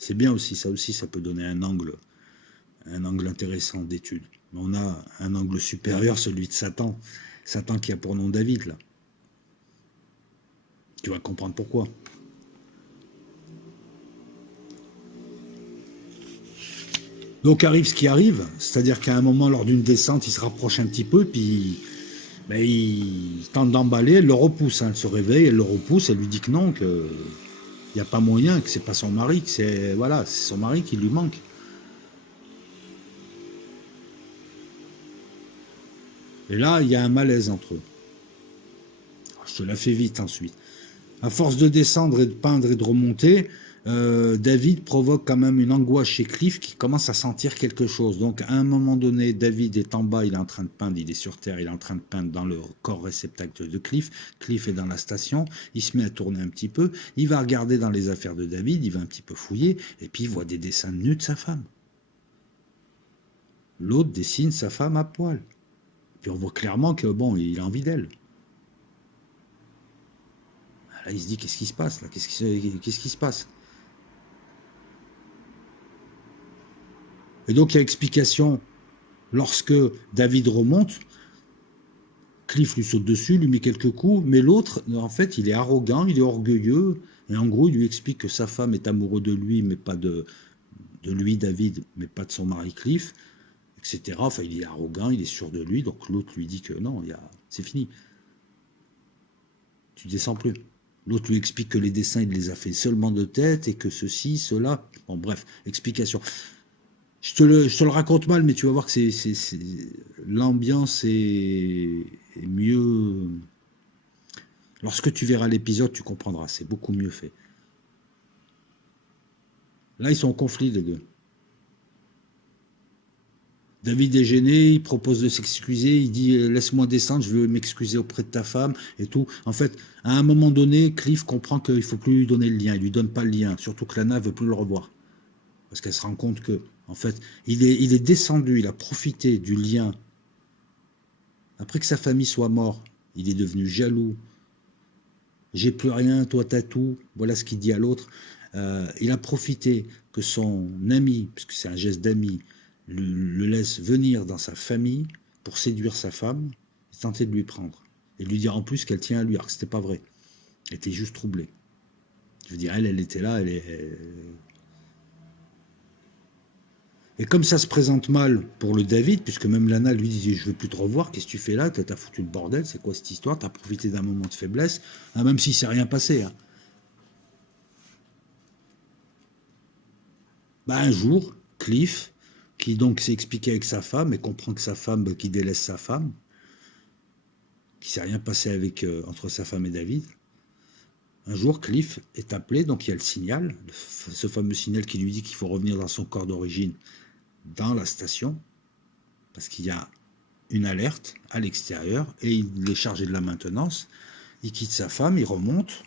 C'est bien aussi, ça peut donner un angle intéressant d'étude. Mais on a un angle supérieur, celui de Satan. Satan qui a pour nom David, là. Tu vas comprendre pourquoi. Donc arrive ce qui arrive, c'est-à-dire qu'à un moment, lors d'une descente, il se rapproche un petit peu, puis ben, il tente d'emballer, elle le repousse, hein, elle se réveille, elle le repousse, elle lui dit que non, que il n'y a pas moyen, que c'est pas son mari, que c'est voilà, c'est son mari qui lui manque. Et là, il y a un malaise entre eux. Je te la fais vite ensuite. À force de descendre et de peindre et de remonter, David provoque quand même une angoisse chez Cliff qui commence à sentir quelque chose. Donc à un moment donné, David est en bas, il est en train de peindre, il est sur terre, il est en train de peindre dans le corps réceptacle de Cliff. Cliff est dans la station, il se met à tourner un petit peu, il va regarder dans les affaires de David, il va un petit peu fouiller, et puis il voit des dessins de nus de sa femme. L'autre dessine sa femme à poil. Puis on voit clairement que bon, il a envie d'elle. Là, il se dit, qu'est-ce qui se passe là, qu'est-ce qui se passe? Et donc, il y a explication. Lorsque David remonte, Cliff lui saute dessus, lui met quelques coups, mais l'autre, en fait, il est arrogant, il est orgueilleux, et en gros, il lui explique que sa femme est amoureuse de lui, mais pas de lui, David, mais pas de son mari Cliff, etc. Enfin, il est arrogant, il est sûr de lui, donc l'autre lui dit que non, c'est fini. Tu descends plus. L'autre lui explique que les dessins, il les a fait seulement de tête, et que ceci, cela. Bon, bref, explication. Je te le raconte mal, mais tu vas voir que l'ambiance est mieux. Lorsque tu verras l'épisode, tu comprendras. C'est beaucoup mieux fait. Là, ils sont en conflit, les deux. David est gêné, il propose de s'excuser, il dit laisse-moi descendre, je veux m'excuser auprès de ta femme et tout. En fait, à un moment donné, Cliff comprend qu'il ne faut plus lui donner le lien, il lui donne pas le lien, surtout que Lana ne veut plus le revoir. Parce qu'elle se rend compte que, en fait, il est descendu, il a profité du lien. Après que sa famille soit morte, il est devenu jaloux. J'ai plus rien, toi t'as tout. Voilà ce qu'il dit à l'autre. Il a profité que son ami, puisque c'est un geste d'ami, le laisse venir dans sa famille pour séduire sa femme et tenter de lui prendre. Et lui dire en plus qu'elle tient à lui, alors que c'était pas vrai. Elle était juste troublée. Je veux dire, elle était là, Et comme ça se présente mal pour le David, puisque même Lana lui dit je veux plus te revoir, qu'est-ce que tu fais là? T'as foutu le bordel, c'est quoi cette histoire? T'as profité d'un moment de faiblesse, hein, même s'il ne s'est rien passé. Hein. Bah, un jour, Cliff, qui donc s'est expliqué avec sa femme et comprend que sa femme, qui délaisse sa femme, qu'il ne s'est rien passé avec, entre sa femme et David, un jour, Cliff est appelé, donc il y a le signal, ce fameux signal qui lui dit qu'il faut revenir dans son corps d'origine, dans la station, parce qu'il y a une alerte à l'extérieur, et il est chargé de la maintenance, il quitte sa femme, il remonte,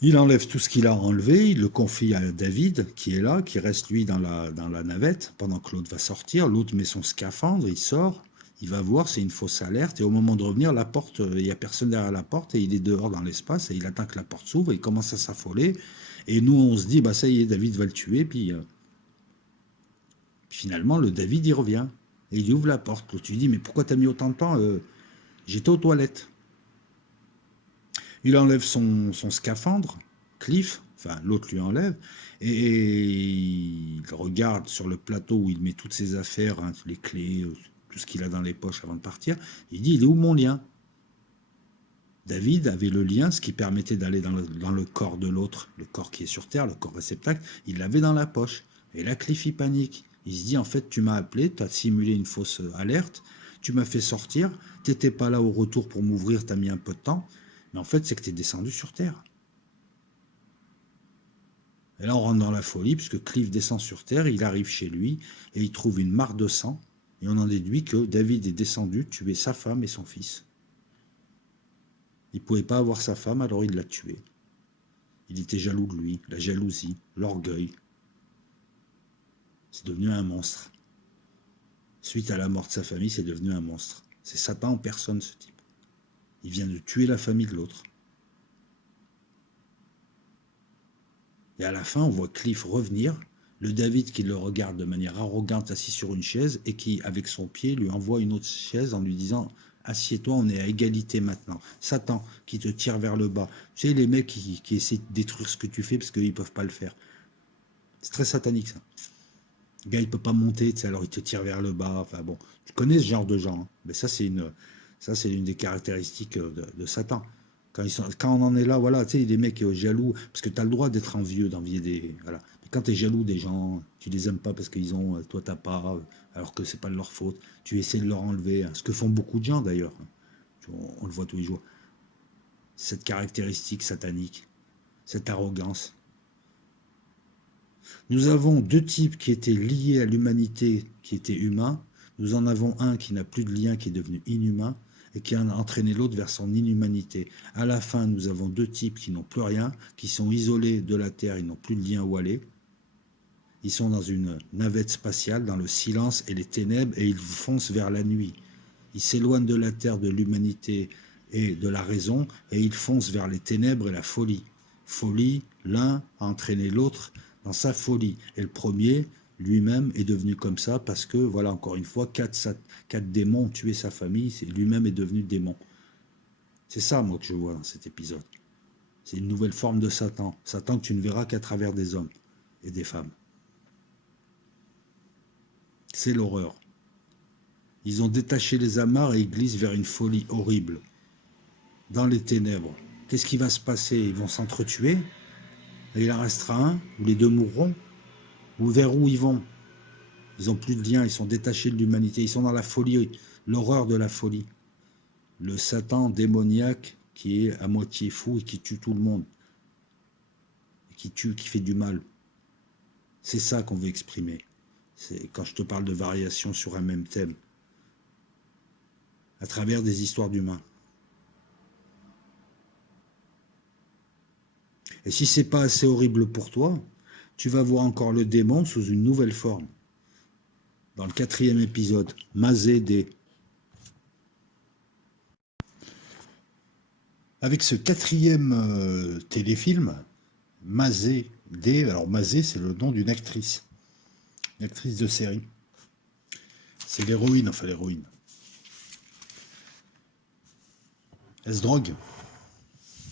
il enlève tout ce qu'il a enlevé, il le confie à David, qui est là, qui reste lui dans la navette, pendant que l'autre va sortir, l'autre met son scaphandre, il sort, il va voir, c'est une fausse alerte, et au moment de revenir, la porte, il n'y a personne derrière la porte, et il est dehors dans l'espace, et il attend que la porte s'ouvre, et il commence à s'affoler, et nous on se dit, bah ça y est, David va le tuer, puis finalement, le David, il revient. Et il ouvre la porte. Tu lui dis, mais pourquoi t'as mis autant de temps? J'étais aux toilettes. Il enlève son scaphandre, Cliff, enfin l'autre lui enlève, et il regarde sur le plateau où il met toutes ses affaires, hein, les clés, tout ce qu'il a dans les poches avant de partir. Il dit, il est où mon lien? David avait le lien, ce qui permettait d'aller dans le corps de l'autre, le corps qui est sur Terre, le corps réceptacle, il l'avait dans la poche. Et là, Cliff, il panique. Il se dit, en fait, tu m'as appelé, tu as simulé une fausse alerte, tu m'as fait sortir, tu n'étais pas là au retour pour m'ouvrir, tu as mis un peu de temps, mais en fait, c'est que tu es descendu sur Terre. Et là, on rentre dans la folie, puisque Cliff descend sur Terre, il arrive chez lui, et il trouve une mare de sang, et on en déduit que David est descendu tuer sa femme et son fils. Il ne pouvait pas avoir sa femme, alors il l'a tué. Il était jaloux de lui, la jalousie, l'orgueil. C'est devenu un monstre. Suite à la mort de sa famille, c'est devenu un monstre. C'est Satan en personne, ce type. Il vient de tuer la famille de l'autre. Et à la fin, on voit Cliff revenir, le David qui le regarde de manière arrogante assis sur une chaise et qui, avec son pied, lui envoie une autre chaise en lui disant « Assieds-toi, on est à égalité maintenant. » Satan qui te tire vers le bas. Tu sais, les mecs qui essaient de détruire ce que tu fais parce qu'ils ne peuvent pas le faire. C'est très satanique, ça. Le gars, il ne peut pas monter, tu sais, alors il te tire vers le bas. Enfin bon, tu connais ce genre de gens. Hein. Mais ça, c'est une des caractéristiques de Satan. Quand on en est là, voilà, tu sais, des mecs jaloux, parce que tu as le droit d'être envieux, d'envier des. Voilà. Mais quand tu es jaloux des gens, tu les aimes pas parce qu'ils ont, toi t'as pas, alors que c'est pas de leur faute. Tu essaies de leur enlever, hein, ce que font beaucoup de gens d'ailleurs. On le voit tous les jours. Cette caractéristique satanique, cette arrogance. Nous avons deux types qui étaient liés à l'humanité, qui étaient humains. Nous en avons un qui n'a plus de lien, qui est devenu inhumain, et qui a entraîné l'autre vers son inhumanité. À la fin, nous avons deux types qui n'ont plus rien, qui sont isolés de la Terre, ils n'ont plus de lien où aller. Ils sont dans une navette spatiale, dans le silence et les ténèbres, et ils foncent vers la nuit. Ils s'éloignent de la Terre, de l'humanité et de la raison, et ils foncent vers les ténèbres et la folie. Folie, l'un a entraîné l'autre dans sa folie. Et le premier, lui-même, est devenu comme ça parce que, voilà, encore une fois, quatre démons ont tué sa famille, lui-même est devenu démon. C'est ça, moi, que je vois dans cet épisode. C'est une nouvelle forme de Satan. Satan que tu ne verras qu'à travers des hommes et des femmes. C'est l'horreur. Ils ont détaché les amarres et ils glissent vers une folie horrible. Dans les ténèbres. Qu'est-ce qui va se passer? Ils vont s'entretuer? Et il en restera un? Ou les deux mourront? Ou vers où ils vont? Ils n'ont plus de lien, ils sont détachés de l'humanité. Ils sont dans la folie, l'horreur de la folie. Le Satan démoniaque qui est à moitié fou et qui tue tout le monde. Et qui tue, qui fait du mal. C'est ça qu'on veut exprimer. C'est quand je te parle de variations sur un même thème. À travers des histoires d'humains. Et si c'est pas assez horrible pour toi, tu vas voir encore le démon sous une nouvelle forme. Dans le 4e épisode, Mazé-D. Avec ce 4e téléfilm, Mazé-D, alors Mazé c'est le nom d'une actrice. Une actrice de série. C'est l'héroïne, enfin l'héroïne. Elle se drogue.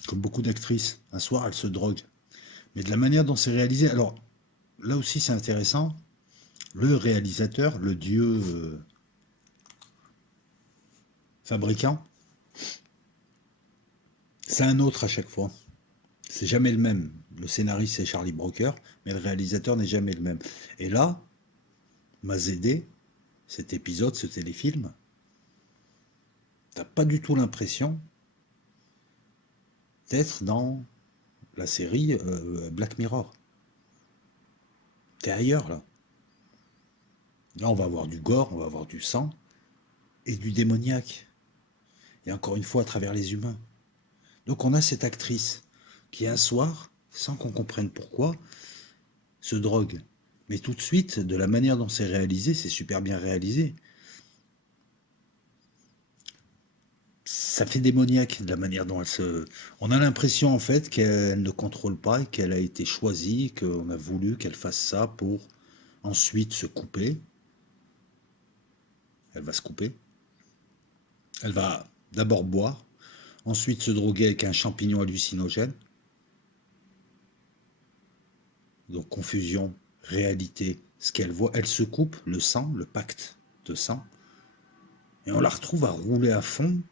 Comme beaucoup d'actrices. Un soir, elle se drogue. Mais de la manière dont c'est réalisé, alors là aussi c'est intéressant, le réalisateur, le dieu fabricant, c'est un autre à chaque fois. C'est jamais le même. Le scénariste c'est Charlie Brooker, mais le réalisateur n'est jamais le même. Et là, Mazé-D, cet épisode, ce téléfilm, t'as pas du tout l'impression d'être dans la série Black Mirror. T'es ailleurs, là. Là, on va avoir du gore, on va avoir du sang et du démoniaque. Et encore une fois, à travers les humains. Donc, on a cette actrice qui, un soir, sans qu'on comprenne pourquoi, se drogue. Mais tout de suite, de la manière dont c'est réalisé, c'est super bien réalisé. Ça fait démoniaque de la manière dont elle se... On a l'impression en fait qu'elle ne contrôle pas et qu'elle a été choisie, qu'on a voulu qu'elle fasse ça pour ensuite se couper. Elle va se couper. Elle va d'abord boire, ensuite se droguer avec un champignon hallucinogène. Donc confusion, réalité, ce qu'elle voit. Elle se coupe, le sang, le pacte de sang. Et on la retrouve à rouler à fond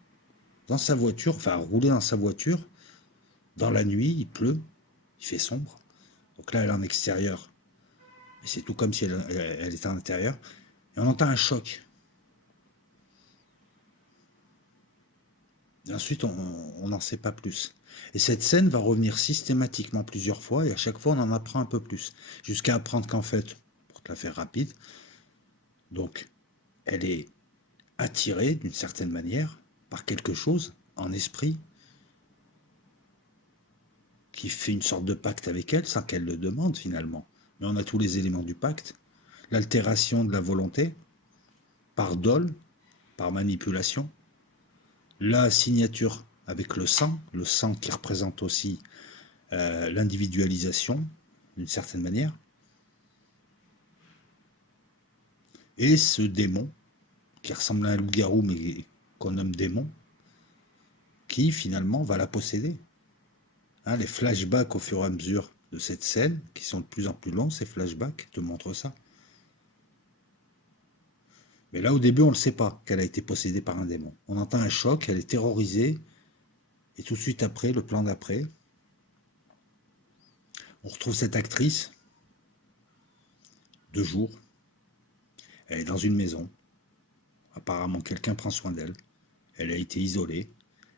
dans sa voiture, enfin à rouler dans sa voiture, dans la nuit, il pleut, il fait sombre. Donc là, elle est en extérieur. Et c'est tout comme si elle était à l'intérieur. Et on entend un choc. Et ensuite, on n'en sait pas plus. Et cette scène va revenir systématiquement plusieurs fois, et à chaque fois, on en apprend un peu plus. Jusqu'à apprendre qu'en fait, pour te la faire rapide, donc, elle est attirée d'une certaine manière par quelque chose en esprit qui fait une sorte de pacte avec elle sans qu'elle le demande finalement. Mais on a tous les éléments du pacte. L'altération de la volonté par dol, par manipulation, la signature avec le sang qui représente aussi l'individualisation d'une certaine manière, et ce démon qui ressemble à un loup-garou mais qu'on nomme démon, qui finalement va la posséder. Hein, les flashbacks au fur et à mesure de cette scène, qui sont de plus en plus longs, ces flashbacks te montrent ça. Mais là, au début, on ne le sait pas qu'elle a été possédée par un démon. On entend un choc, elle est terrorisée, et tout de suite après, le plan d'après, on retrouve cette actrice, de jour, elle est dans une maison, apparemment quelqu'un prend soin d'elle, elle a été isolée,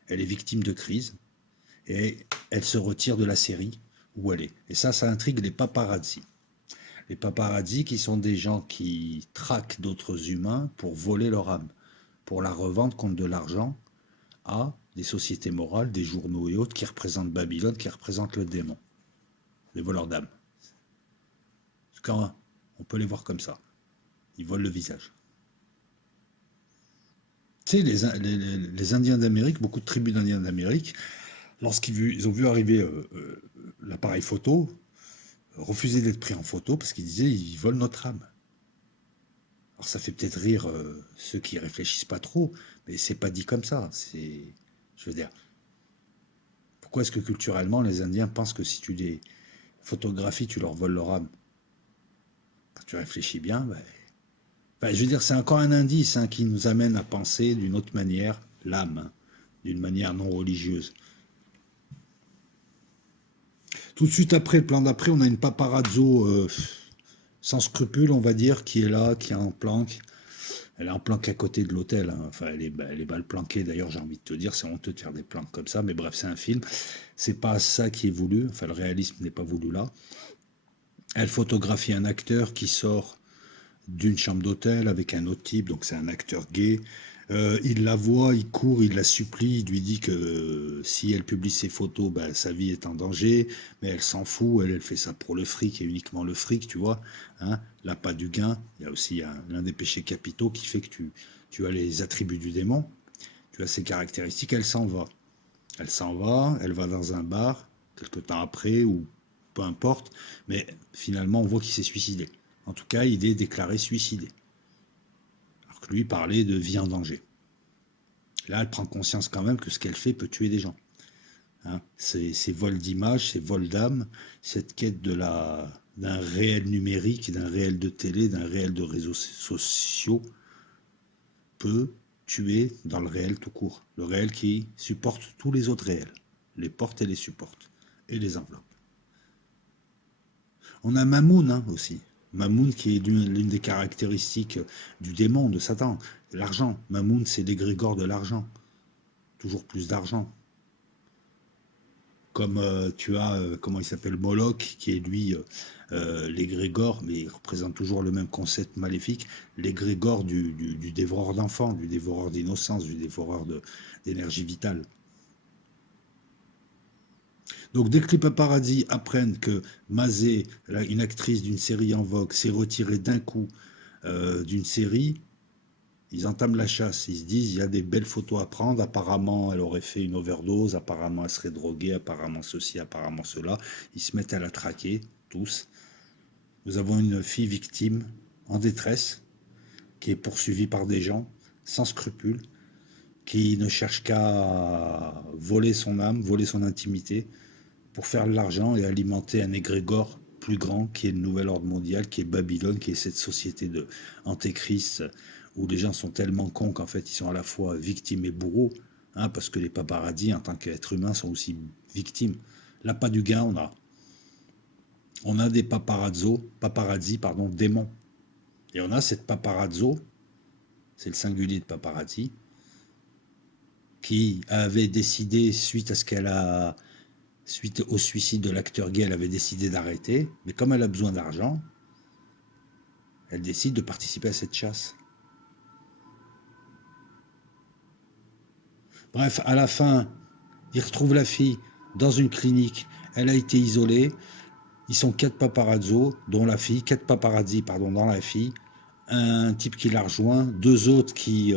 elle est victime de crise, et elle se retire de la série où elle est. Et ça intrigue les paparazzi. Les paparazzi qui sont des gens qui traquent d'autres humains pour voler leur âme, pour la revendre contre de l'argent à des sociétés morales, des journaux et autres qui représentent Babylone, qui représentent le démon, les voleurs d'âme. Quand on peut les voir comme ça, ils volent le visage. Tu sais, les Indiens d'Amérique, beaucoup de tribus d'Indiens d'Amérique, lorsqu'ils ont vu arriver l'appareil photo, refusaient d'être pris en photo parce qu'ils disaient ils volent notre âme. Alors ça fait peut-être rire ceux qui réfléchissent pas trop, mais c'est pas dit comme ça. Je veux dire, pourquoi est-ce que culturellement les Indiens pensent que si tu les photographies, tu leur voles leur âme? Quand tu réfléchis bien, je veux dire, c'est encore un indice qui nous amène à penser d'une autre manière l'âme, d'une manière non religieuse. Tout de suite après, le plan d'après, on a une paparazzo sans scrupule, on va dire, qui est là, qui est en planque. Elle est en planque à côté de l'hôtel. Enfin, elle est mal planquée. D'ailleurs, j'ai envie de te dire, c'est honteux de faire des planques comme ça. Mais bref, c'est un film. C'est pas ça qui est voulu. Enfin, le réalisme n'est pas voulu là. Elle photographie un acteur qui sort d'une chambre d'hôtel avec un autre type. Donc, c'est un acteur gay. Il la voit, il court, il la supplie, il lui dit que si elle publie ses photos, sa vie est en danger, mais elle s'en fout, elle fait ça pour le fric et uniquement le fric, tu vois, l'appât du gain. Il y a aussi l'un des péchés capitaux qui fait que tu as les attributs du démon, tu as ses caractéristiques, elle s'en va. Elle va dans un bar, quelque temps après, ou peu importe, mais finalement on voit qu'il s'est suicidé. En tout cas, il est déclaré suicidé. Lui parlait de vie en danger. Là, elle prend conscience quand même que ce qu'elle fait peut tuer des gens. Ces vols d'images, ces vols d'âme, cette quête d'un réel numérique, d'un réel de télé, d'un réel de réseaux sociaux peut tuer dans le réel tout court. Le réel qui supporte tous les autres réels. Les porte et les supporte. Et les enveloppe. On a Mamoun aussi. Mamoun qui est l'une des caractéristiques du démon, de Satan, l'argent. Mamoun, c'est l'égrégore de l'argent. Toujours plus d'argent. Comme tu as, comment il s'appelle, Moloch, qui est lui l'égrégore, mais il représente toujours le même concept maléfique, l'égrégore du dévoreur d'enfants, du dévoreur d'innocence, du dévoreur d'énergie vitale. Donc dès que les paparazzi apprennent que Mazé, une actrice d'une série en vogue, s'est retirée d'un coup d'une série, ils entament la chasse. Ils se disent, il y a des belles photos à prendre. Apparemment, elle aurait fait une overdose. Apparemment, elle serait droguée. Apparemment, ceci, apparemment, cela. Ils se mettent à la traquer, tous. Nous avons une fille victime, en détresse, qui est poursuivie par des gens, sans scrupules, qui ne cherchent qu'à voler son âme, voler son intimité, pour faire de l'argent et alimenter un égrégore plus grand qui est le nouvel ordre mondial, qui est Babylone, qui est cette société de antéchrist où les gens sont tellement cons qu'en fait ils sont à la fois victimes et bourreaux, parce que les paparazzi en tant qu'êtres humains sont aussi victimes. L'appât du gain, on a On a des paparazzi, pardon, démons. Et on a cette paparazzo, c'est le singulier de paparazzi, qui avait décidé, suite au suicide de l'acteur gay, elle avait décidé d'arrêter, mais comme elle a besoin d'argent, elle décide de participer à cette chasse. Bref, à la fin, ils retrouvent la fille dans une clinique, elle a été isolée, ils sont 4 paparazzos, dont la fille, 4 paparazzi, pardon, dans la fille, un type qui la rejoint, 2 autres qui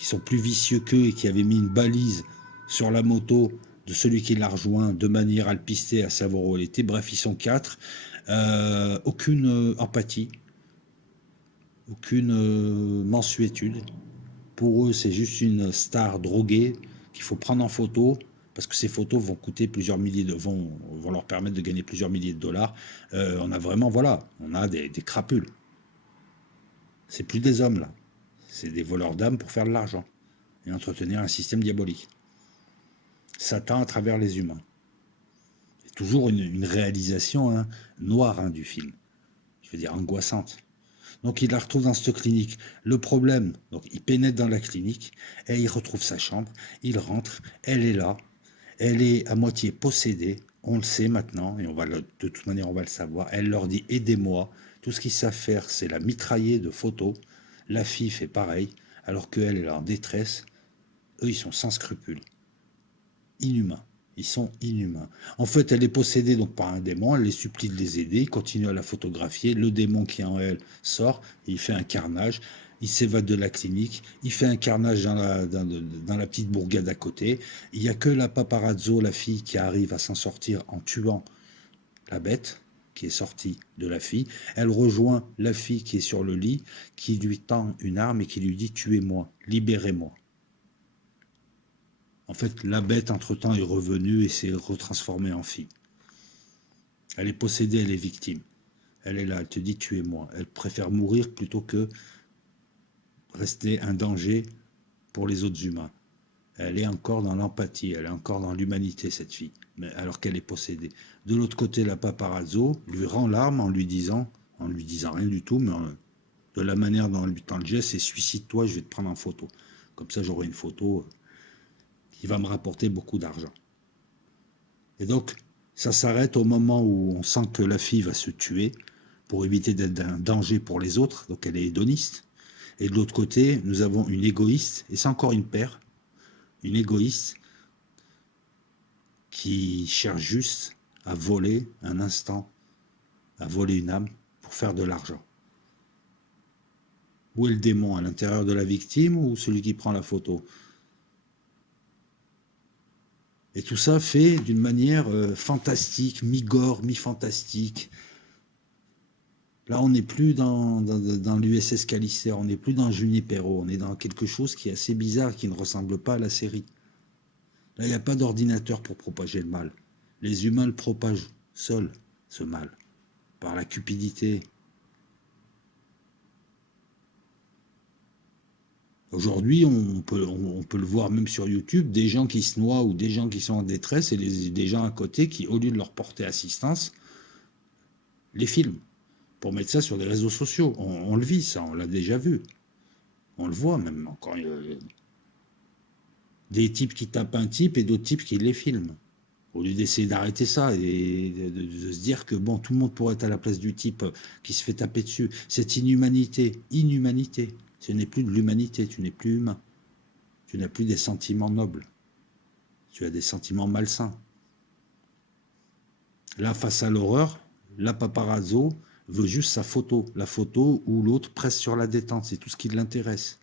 sont plus vicieux qu'eux et qui avaient mis une balise sur la moto de celui qui la rejoint de manière à le pister, à savoir où elle était. Bref, ils sont 4. Aucune empathie, aucune mansuétude. Pour eux, c'est juste une star droguée qu'il faut prendre en photo parce que ces photos vont coûter plusieurs milliers vont leur permettre de gagner plusieurs milliers de dollars. On a vraiment, voilà, on a des crapules. C'est plus des hommes là, c'est des voleurs d'âmes pour faire de l'argent et entretenir un système diabolique. Satan à travers les humains. C'est toujours une réalisation noire du film. Je veux dire angoissante. Donc il la retrouve dans cette clinique. Le problème, donc il pénètre dans la clinique et il retrouve sa chambre. Il rentre, elle est là, elle est à moitié possédée. On le sait maintenant et de toute manière on va le savoir. Elle leur dit aidez-moi. Tout ce qu'ils savent faire, c'est la mitrailler de photos. La fille fait pareil, alors qu'elle est en détresse. Eux, ils sont sans scrupules. Inhumains. Ils sont inhumains. En fait, elle est possédée donc par un démon, elle les supplie de les aider, il continue à la photographier, le démon qui est en elle sort, il fait un carnage, il s'évade de la clinique, il fait un carnage dans la petite bourgade à côté, il n'y a que la paparazzo, la fille, qui arrive à s'en sortir en tuant la bête qui est sortie de la fille, elle rejoint la fille qui est sur le lit, qui lui tend une arme et qui lui dit « tuez-moi, libérez-moi ». En fait, la bête, entre-temps, est revenue et s'est retransformée en fille. Elle est possédée, elle est victime. Elle est là, elle te dit tuez-moi. Elle préfère mourir plutôt que rester un danger pour les autres humains. Elle est encore dans l'empathie, elle est encore dans l'humanité, cette fille, mais alors qu'elle est possédée. De l'autre côté, la paparazzo lui rend l'arme en lui disant rien du tout, mais de la manière dont elle lui tend le geste, c'est suicide-toi, je vais te prendre en photo. Comme ça, j'aurai une photo qui va me rapporter beaucoup d'argent. Et donc, ça s'arrête au moment où on sent que la fille va se tuer pour éviter d'être un danger pour les autres, donc elle est hédoniste. Et de l'autre côté, nous avons une égoïste, et c'est encore une paire, une égoïste qui cherche juste à voler un instant, à voler une âme pour faire de l'argent. Où est le démon? À l'intérieur de la victime ou celui qui prend la photo? Et tout ça fait d'une manière fantastique, mi-gore, mi-fantastique. Là, on n'est plus dans l'USS Callister, on n'est plus dans Junipero, on est dans quelque chose qui est assez bizarre, qui ne ressemble pas à la série. Là, il n'y a pas d'ordinateur pour propager le mal. Les humains le propagent seuls, ce mal, par la cupidité. Aujourd'hui, on peut le voir même sur YouTube, des gens qui se noient ou des gens qui sont en détresse et des gens à côté qui, au lieu de leur porter assistance, les filment pour mettre ça sur les réseaux sociaux. On le vit, ça, on l'a déjà vu. On le voit même encore. Des types qui tapent un type et d'autres types qui les filment. Au lieu d'essayer d'arrêter ça et de se dire que bon, tout le monde pourrait être à la place du type qui se fait taper dessus. Cette inhumanité, ce n'est plus de l'humanité, tu n'es plus humain. Tu n'as plus des sentiments nobles. Tu as des sentiments malsains. Là, face à l'horreur, la paparazzo veut juste sa photo. La photo où l'autre presse sur la détente, c'est tout ce qui l'intéresse.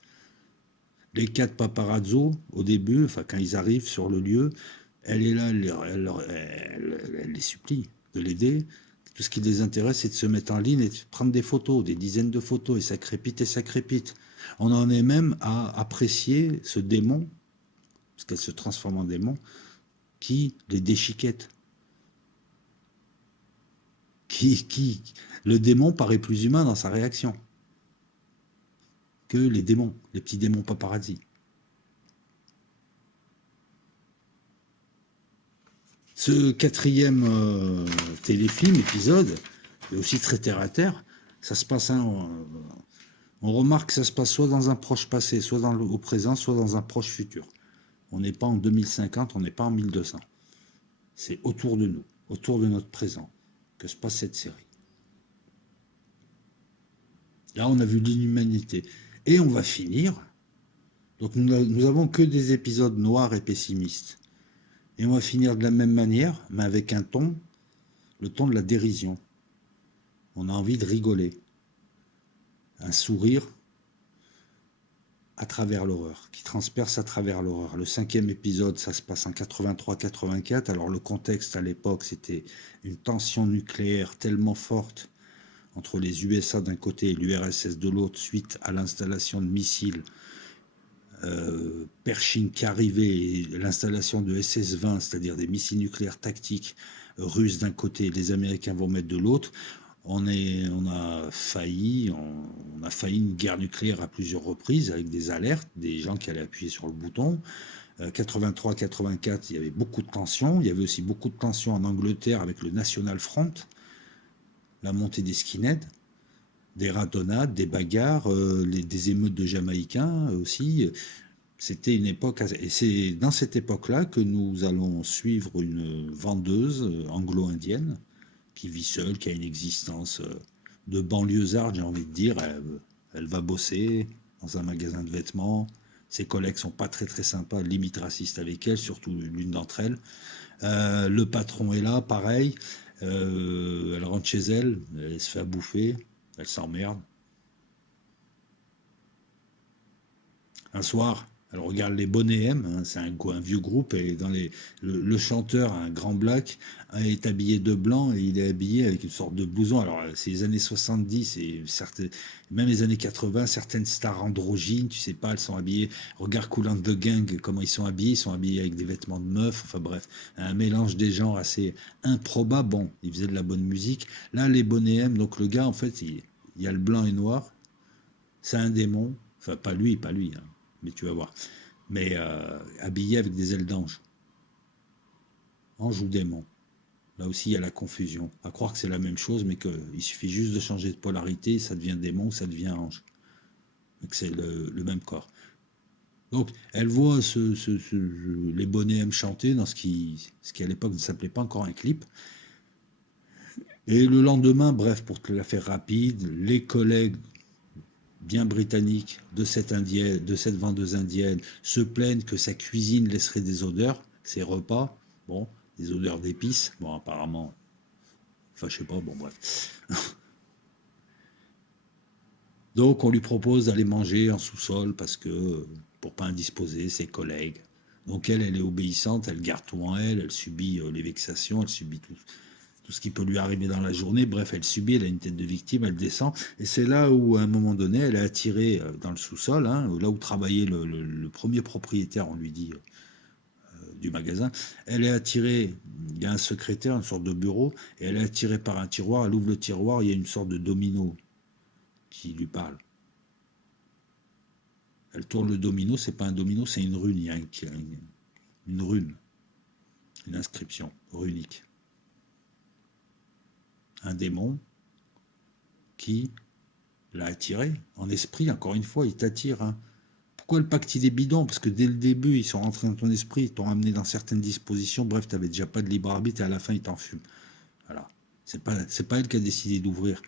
Les 4 paparazzo, au début, enfin quand ils arrivent sur le lieu, elle est là, elle les supplie de l'aider. Tout ce qui les intéresse, c'est de se mettre en ligne et de prendre des photos, des dizaines de photos, et ça crépite et ça crépite. On en est même à apprécier ce démon, parce qu'elle se transforme en démon, qui les déchiquette. Le démon paraît plus humain dans sa réaction que les démons, les petits démons paparazzi. Ce quatrième téléfilm, épisode, est aussi très terre à terre. Ça se passe, on remarque que ça se passe soit dans un proche passé, soit au présent, soit dans un proche futur. On n'est pas en 2050, on n'est pas en 1200. C'est autour de nous, autour de notre présent, que se passe cette série. Là, on a vu l'inhumanité. Et on va finir. Donc, nous avons que des épisodes noirs et pessimistes. Et on va finir de la même manière, mais avec un ton, le ton de la dérision. On a envie de rigoler. Un sourire à travers l'horreur, qui transperce à travers l'horreur. Le 5e épisode, ça se passe en 83-84. Alors le contexte à l'époque, c'était une tension nucléaire tellement forte entre les USA d'un côté et l'URSS de l'autre, suite à l'installation de missiles Pershing qui arrivait, et l'installation de SS-20, c'est-à-dire des missiles nucléaires tactiques russes d'un côté et les Américains vont mettre de l'autre. On a failli une guerre nucléaire à plusieurs reprises avec des alertes, des gens qui allaient appuyer sur le bouton. 83-84, il y avait beaucoup de tensions. Il y avait aussi beaucoup de tensions en Angleterre avec le National Front, la montée des skinheads, des ratonnades, des bagarres, des émeutes de Jamaïcains aussi. C'était une époque, et c'est dans cette époque-là que nous allons suivre une vendeuse anglo-indienne qui vit seule, qui a une existence de banlieusarde, j'ai envie de dire. Elle va bosser dans un magasin de vêtements. Ses collègues sont pas très très sympas, limite racistes avec elle, surtout l'une d'entre elles. Le patron est là, pareil. Elle rentre chez elle, elle se fait à bouffer, elle s'emmerde. Un soir, elle regarde les Boney M, hein, c'est un vieux groupe, et le chanteur, un grand black, est habillé de blanc, et il est habillé avec une sorte de blouson. Alors, c'est les années 70, et même les années 80, certaines stars androgynes, tu sais pas, elles sont habillées, regarde Kool and the Gang, comment ils sont habillés avec des vêtements de meufs, enfin bref, un mélange des genres assez improbable. Bon, ils faisaient de la bonne musique. Là, les Boney M, donc le gars, en fait, il y a le blanc et noir, c'est un démon, enfin pas lui, hein, mais tu vas voir. Mais habillé avec des ailes d'ange. Ange ou démon. Là aussi, il y a la confusion. À croire que c'est la même chose, mais qu'il suffit juste de changer de polarité, ça devient démon, ça devient ange. Donc c'est le même corps. Donc, elle voit les Boney M chanter dans ce qui à l'époque ne s'appelait pas encore un clip. Et le lendemain, bref, pour te la faire rapide, les collègues bien britanniques de cette vendeuse indienne se plaignent que sa cuisine laisserait des odeurs, ses repas, bon, des odeurs d'épices, bon, apparemment, enfin, je sais pas, bon, bref. Donc, on lui propose d'aller manger en sous-sol parce que, pour pas indisposer ses collègues. Donc, elle est obéissante, elle garde tout en elle, elle subit les vexations, elle subit tout ce qui peut lui arriver dans la journée. Bref, elle subit, elle a une tête de victime, elle descend. Et c'est là où, à un moment donné, elle est attirée dans le sous-sol, hein, là où travaillait le premier propriétaire, on lui dit, du magasin. Elle est attirée, il y a un secrétaire, une sorte de bureau, et elle est attirée par un tiroir. Elle ouvre le tiroir, il y a une sorte de domino qui lui parle. Elle tourne le domino, c'est pas un domino, c'est une rune. Il y a une rune, une inscription runique. Un démon qui l'a attiré en esprit. Encore une fois, il t'attire. Hein. Pourquoi le pacte il est bidon? Parce que dès le début, ils sont rentrés dans ton esprit, ils t'ont amené dans certaines dispositions. Bref, tu n'avais déjà pas de libre arbitre et à la fin, ils t'en fument. Voilà. C'est pas elle qui a décidé d'ouvrir.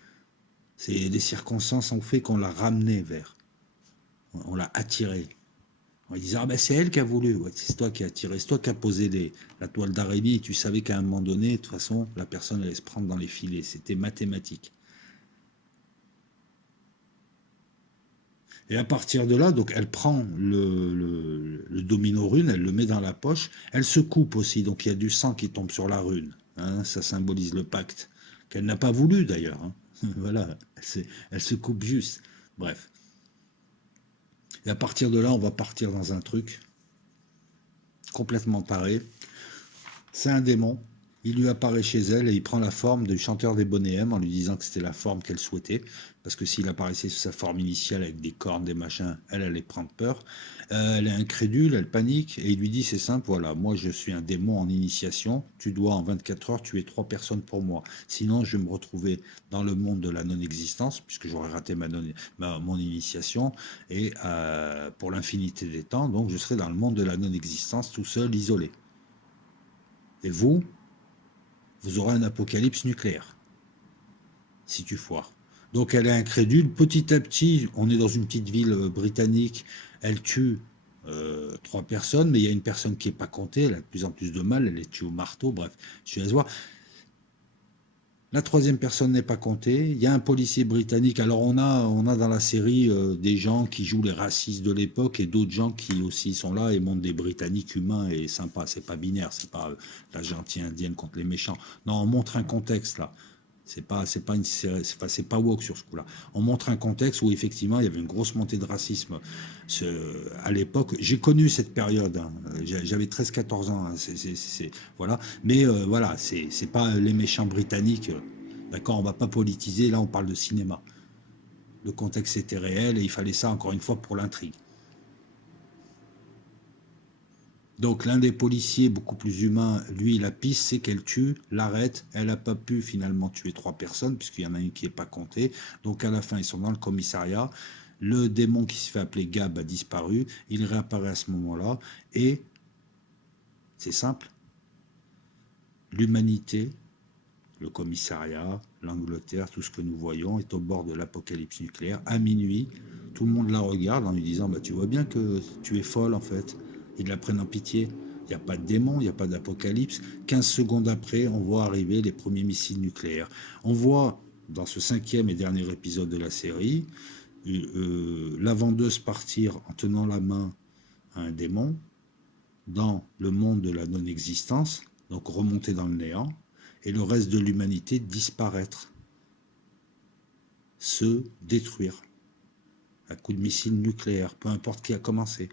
C'est les circonstances ont fait qu'on l'a ramené vers. On l'a attiré. On disait, ah ben c'est elle qui a voulu. Ouais, c'est toi qui as attiré, c'est toi qui as posé la toile d'araignée et tu savais qu'à un moment donné, de toute façon, la personne allait se prendre dans les filets. C'était mathématique. Et à partir de là, donc elle prend le domino rune, elle le met dans la poche, elle se coupe aussi, donc il y a du sang qui tombe sur la rune. Hein, ça symbolise le pacte, qu'elle n'a pas voulu d'ailleurs. Hein. Voilà, elle se coupe juste. Bref. Et à partir de là, on va partir dans un truc complètement taré. C'est un démon. il lui apparaît chez elle et il prend la forme du chanteur des Bonnet M en lui disant que c'était la forme qu'elle souhaitait. Parce que s'il apparaissait sous sa forme initiale avec des cornes, des machins, elle allait prendre peur. Elle est incrédule, elle panique et il lui dit c'est simple, voilà, moi je suis un démon en initiation, tu dois en 24 heures tuer 3 personnes pour moi. Sinon je vais me retrouver dans le monde de la non-existence, puisque j'aurais raté mon initiation, et pour l'infinité des temps, donc je serai dans le monde de la non-existence tout seul, isolé. Et vous aurez un apocalypse nucléaire, si tu foires. Donc elle est incrédule. Petit à petit, on est dans une petite ville britannique, elle tue 3 personnes, mais il y a une personne qui n'est pas comptée, elle a de plus en plus de mal, elle est tuée au marteau, bref, je laisse voir. La troisième personne n'est pas comptée. Il y a un policier britannique. Alors on a dans la série des gens qui jouent les racistes de l'époque et d'autres gens qui aussi sont là et montrent des Britanniques humains et sympas. C'est pas binaire, c'est pas la gentille indienne contre les méchants. Non, on montre un contexte là. C'est pas une série, c'est pas woke sur ce coup-là. On montre un contexte où effectivement il y avait une grosse montée de racisme à l'époque. J'ai connu cette période. Hein. J'avais 13-14 ans. Hein. Voilà. Mais voilà, c'est pas les méchants britanniques. D'accord, on va pas politiser. Là, on parle de cinéma. Le contexte était réel et il fallait ça encore une fois pour l'intrigue. Donc l'un des policiers, beaucoup plus humain, lui, la piste, c'est qu'elle tue, l'arrête. Elle n'a pas pu finalement tuer 3 personnes, puisqu'il y en a une qui n'est pas comptée. Donc à la fin, ils sont dans le commissariat. Le démon qui se fait appeler Gab a disparu. Il réapparaît à ce moment-là. Et c'est simple. L'humanité, le commissariat, l'Angleterre, tout ce que nous voyons est au bord de l'apocalypse nucléaire. À minuit, tout le monde la regarde en lui disant bah, tu vois bien que tu es folle en fait. Ils la prennent en pitié. Il n'y a pas de démon, il n'y a pas d'apocalypse. 15 secondes après, on voit arriver les premiers missiles nucléaires. On voit, dans ce 5e et dernier épisode de la série, la vendeuse partir en tenant la main à un démon dans le monde de la non-existence, donc remonter dans le néant, et le reste de l'humanité disparaître, se détruire à coup de missile nucléaire, peu importe qui a commencé.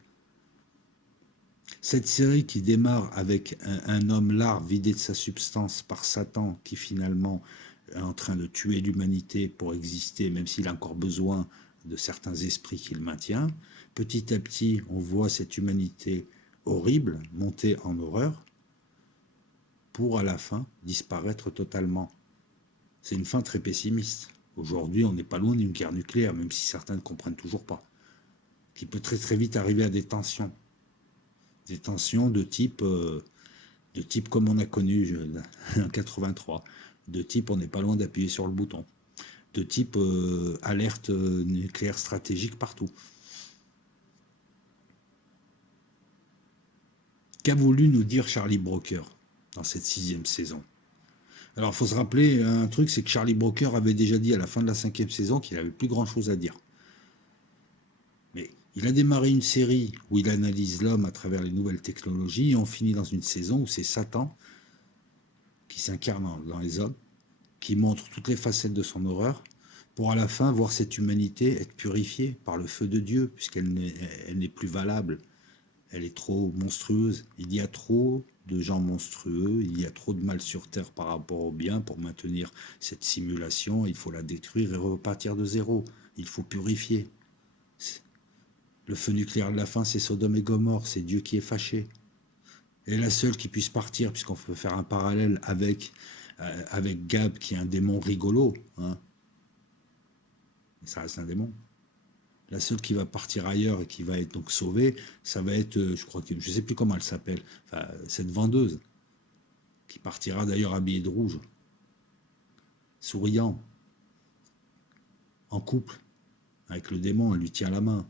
Cette série qui démarre avec un homme larve vidé de sa substance par Satan qui finalement est en train de tuer l'humanité pour exister, même s'il a encore besoin de certains esprits qu'il maintient. Petit à petit, on voit cette humanité horrible monter en horreur pour à la fin disparaître totalement. C'est une fin très pessimiste. Aujourd'hui, on n'est pas loin d'une guerre nucléaire, même si certains ne comprennent toujours pas, qui peut très très vite arriver à des tensions de type comme on a connu en 83, de type on n'est pas loin d'appuyer sur le bouton, de type alerte nucléaire stratégique partout. Qu'a voulu nous dire Charlie Brooker dans cette 6e saison? Alors il faut se rappeler un truc, c'est que Charlie Brooker avait déjà dit à la fin de la 5e saison qu'il n'avait plus grand chose à dire. Mais il a démarré une série où il analyse l'homme à travers les nouvelles technologies et on finit dans une saison où c'est Satan qui s'incarne dans les hommes, qui montre toutes les facettes de son horreur, pour à la fin voir cette humanité être purifiée par le feu de Dieu, puisqu'elle n'est plus valable. Elle est trop monstrueuse. Il y a trop de gens monstrueux, il y a trop de mal sur Terre par rapport au bien pour maintenir cette simulation. Il faut la détruire et repartir de zéro. Il faut purifier. Le feu nucléaire de la fin, c'est Sodome et Gomorrhe, c'est Dieu qui est fâché. Et la seule qui puisse partir, puisqu'on peut faire un parallèle avec Gab, qui est un démon rigolo, hein. Mais ça reste un démon. La seule qui va partir ailleurs et qui va être donc sauvée, ça va être, je ne sais plus comment elle s'appelle, enfin, cette vendeuse, qui partira d'ailleurs habillée de rouge, souriant, en couple, avec le démon, elle lui tient la main.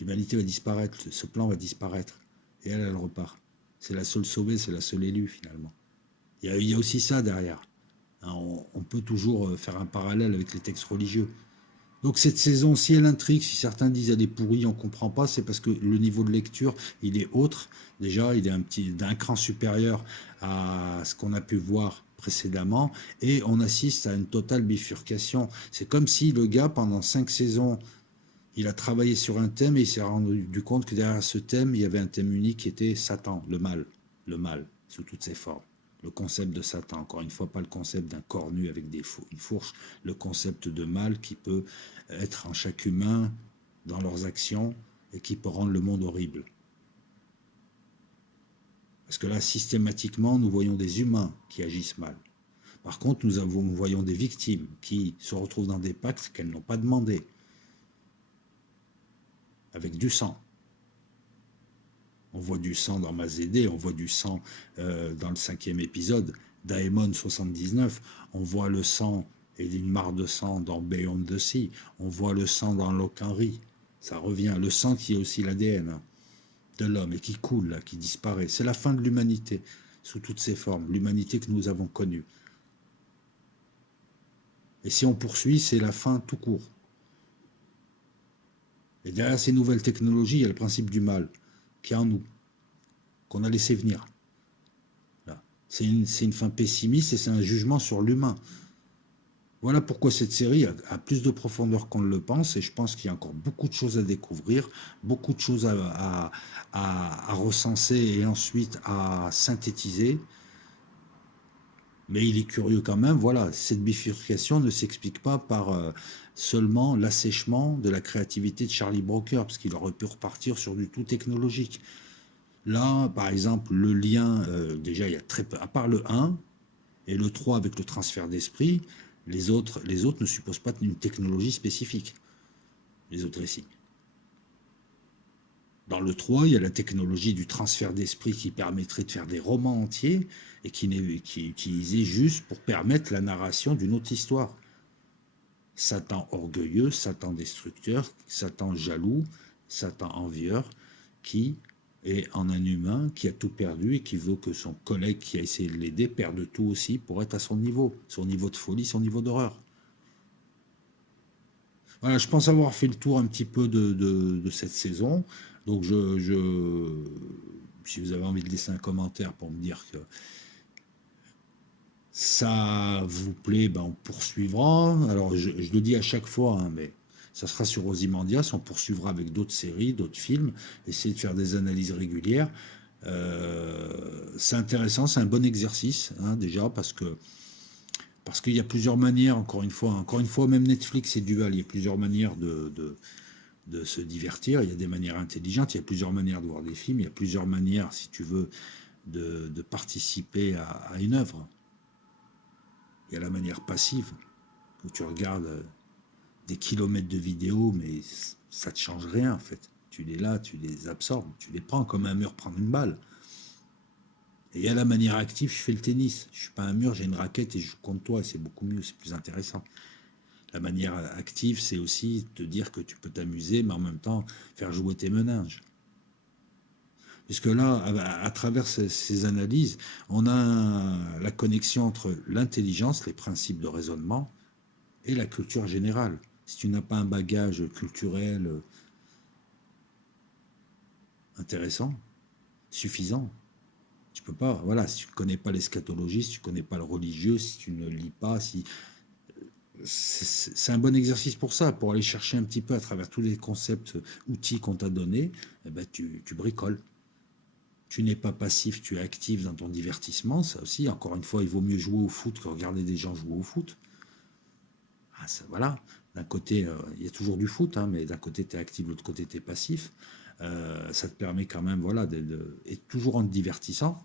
L'humanité va disparaître, ce plan va disparaître, et elle repart. C'est la seule sauvée, c'est la seule élue finalement. Il y a aussi ça derrière. On peut toujours faire un parallèle avec les textes religieux. Donc cette saison, si elle intrigue, si certains disent elle est pourrie, on ne comprend pas, c'est parce que le niveau de lecture, il est autre. Déjà, il est d'un cran supérieur à ce qu'on a pu voir précédemment, et on assiste à une totale bifurcation. C'est comme si le gars, pendant 5 saisons, il a travaillé sur un thème et il s'est rendu compte que derrière ce thème, il y avait un thème unique qui était Satan, le mal. Le mal. sous toutes ses formes. Le concept de Satan, encore une fois, pas le concept d'un corps nu avec une fourche, le concept de mal qui peut être en chaque humain dans leurs actions et qui peut rendre le monde horrible. Parce que là, systématiquement, nous voyons des humains qui agissent mal. Par contre, nous voyons des victimes qui se retrouvent dans des pactes qu'elles n'ont pas demandé, avec du sang. On voit du sang dans Mazédé, on voit du sang dans le 5e épisode d'Aemon 79, on voit le sang et une mare de sang dans Beyond the Sea, on voit le sang dans Lock Henry, ça revient, le sang qui est aussi l'ADN de l'homme et qui coule, là, qui disparaît. C'est la fin de l'humanité, sous toutes ses formes, l'humanité que nous avons connue. Et si on poursuit, c'est la fin tout court. Et derrière ces nouvelles technologies, il y a le principe du mal qui est en nous, qu'on a laissé venir. C'est une fin pessimiste et c'est un jugement sur l'humain. Voilà pourquoi cette série a plus de profondeur qu'on ne le pense, et je pense qu'il y a encore beaucoup de choses à découvrir, beaucoup de choses à recenser et ensuite à synthétiser. Mais il est curieux quand même, voilà, cette bifurcation ne s'explique pas par seulement l'assèchement de la créativité de Charlie Brooker, parce qu'il aurait pu repartir sur du tout technologique. Là, par exemple, le lien, déjà, il y a très peu, à part le 1 et le 3 avec le transfert d'esprit, les autres ne supposent pas une technologie spécifique, les autres récits. Dans le 3, il y a la technologie du transfert d'esprit qui permettrait de faire des romans entiers et qui est utilisée juste pour permettre la narration d'une autre histoire. Satan orgueilleux, Satan destructeur, Satan jaloux, Satan envieur, qui est en un humain qui a tout perdu et qui veut que son collègue qui a essayé de l'aider perde tout aussi pour être à son niveau de folie, son niveau d'horreur. Voilà, je pense avoir fait le tour un petit peu de cette saison. Donc si vous avez envie de laisser un commentaire pour me dire que ça vous plaît, ben on poursuivra. Alors je le dis à chaque fois, hein, mais ça sera sur Ozymandias, on poursuivra avec d'autres séries, d'autres films, essayer de faire des analyses régulières. C'est intéressant, c'est un bon exercice, hein, déjà, parce qu'il y a plusieurs manières, encore une fois, même Netflix est dual, il y a plusieurs manières de se divertir, il y a des manières intelligentes, il y a plusieurs manières de voir des films, il y a plusieurs manières, si tu veux, de participer à une œuvre. Il y a la manière passive, où tu regardes des kilomètres de vidéos, mais ça ne te change rien en fait. Tu les là, tu les absorbes, tu les prends comme un mur prendre une balle. Et il y a la manière active, je fais le tennis. Je ne suis pas un mur, j'ai une raquette et je joue contre toi, et c'est beaucoup mieux, c'est plus intéressant. La manière active, c'est aussi te dire que tu peux t'amuser, mais en même temps faire jouer tes méninges. Puisque là, à travers ces analyses, on a la connexion entre l'intelligence, les principes de raisonnement, et la culture générale. Si tu n'as pas un bagage culturel intéressant, suffisant, tu peux pas. Voilà, si tu ne connais pas l'eschatologie, si tu ne connais pas le religieux, si tu ne lis pas, c'est un bon exercice pour ça, pour aller chercher un petit peu à travers tous les concepts, outils qu'on t'a donnés, eh ben tu bricoles. Tu n'es pas passif, tu es actif dans ton divertissement. Ça aussi, encore une fois, il vaut mieux jouer au foot que regarder des gens jouer au foot. Ah, ça, voilà. D'un côté, il y a toujours du foot, hein, mais d'un côté, tu es actif, de l'autre côté, tu es passif. Ça te permet quand même, voilà, et toujours en te divertissant,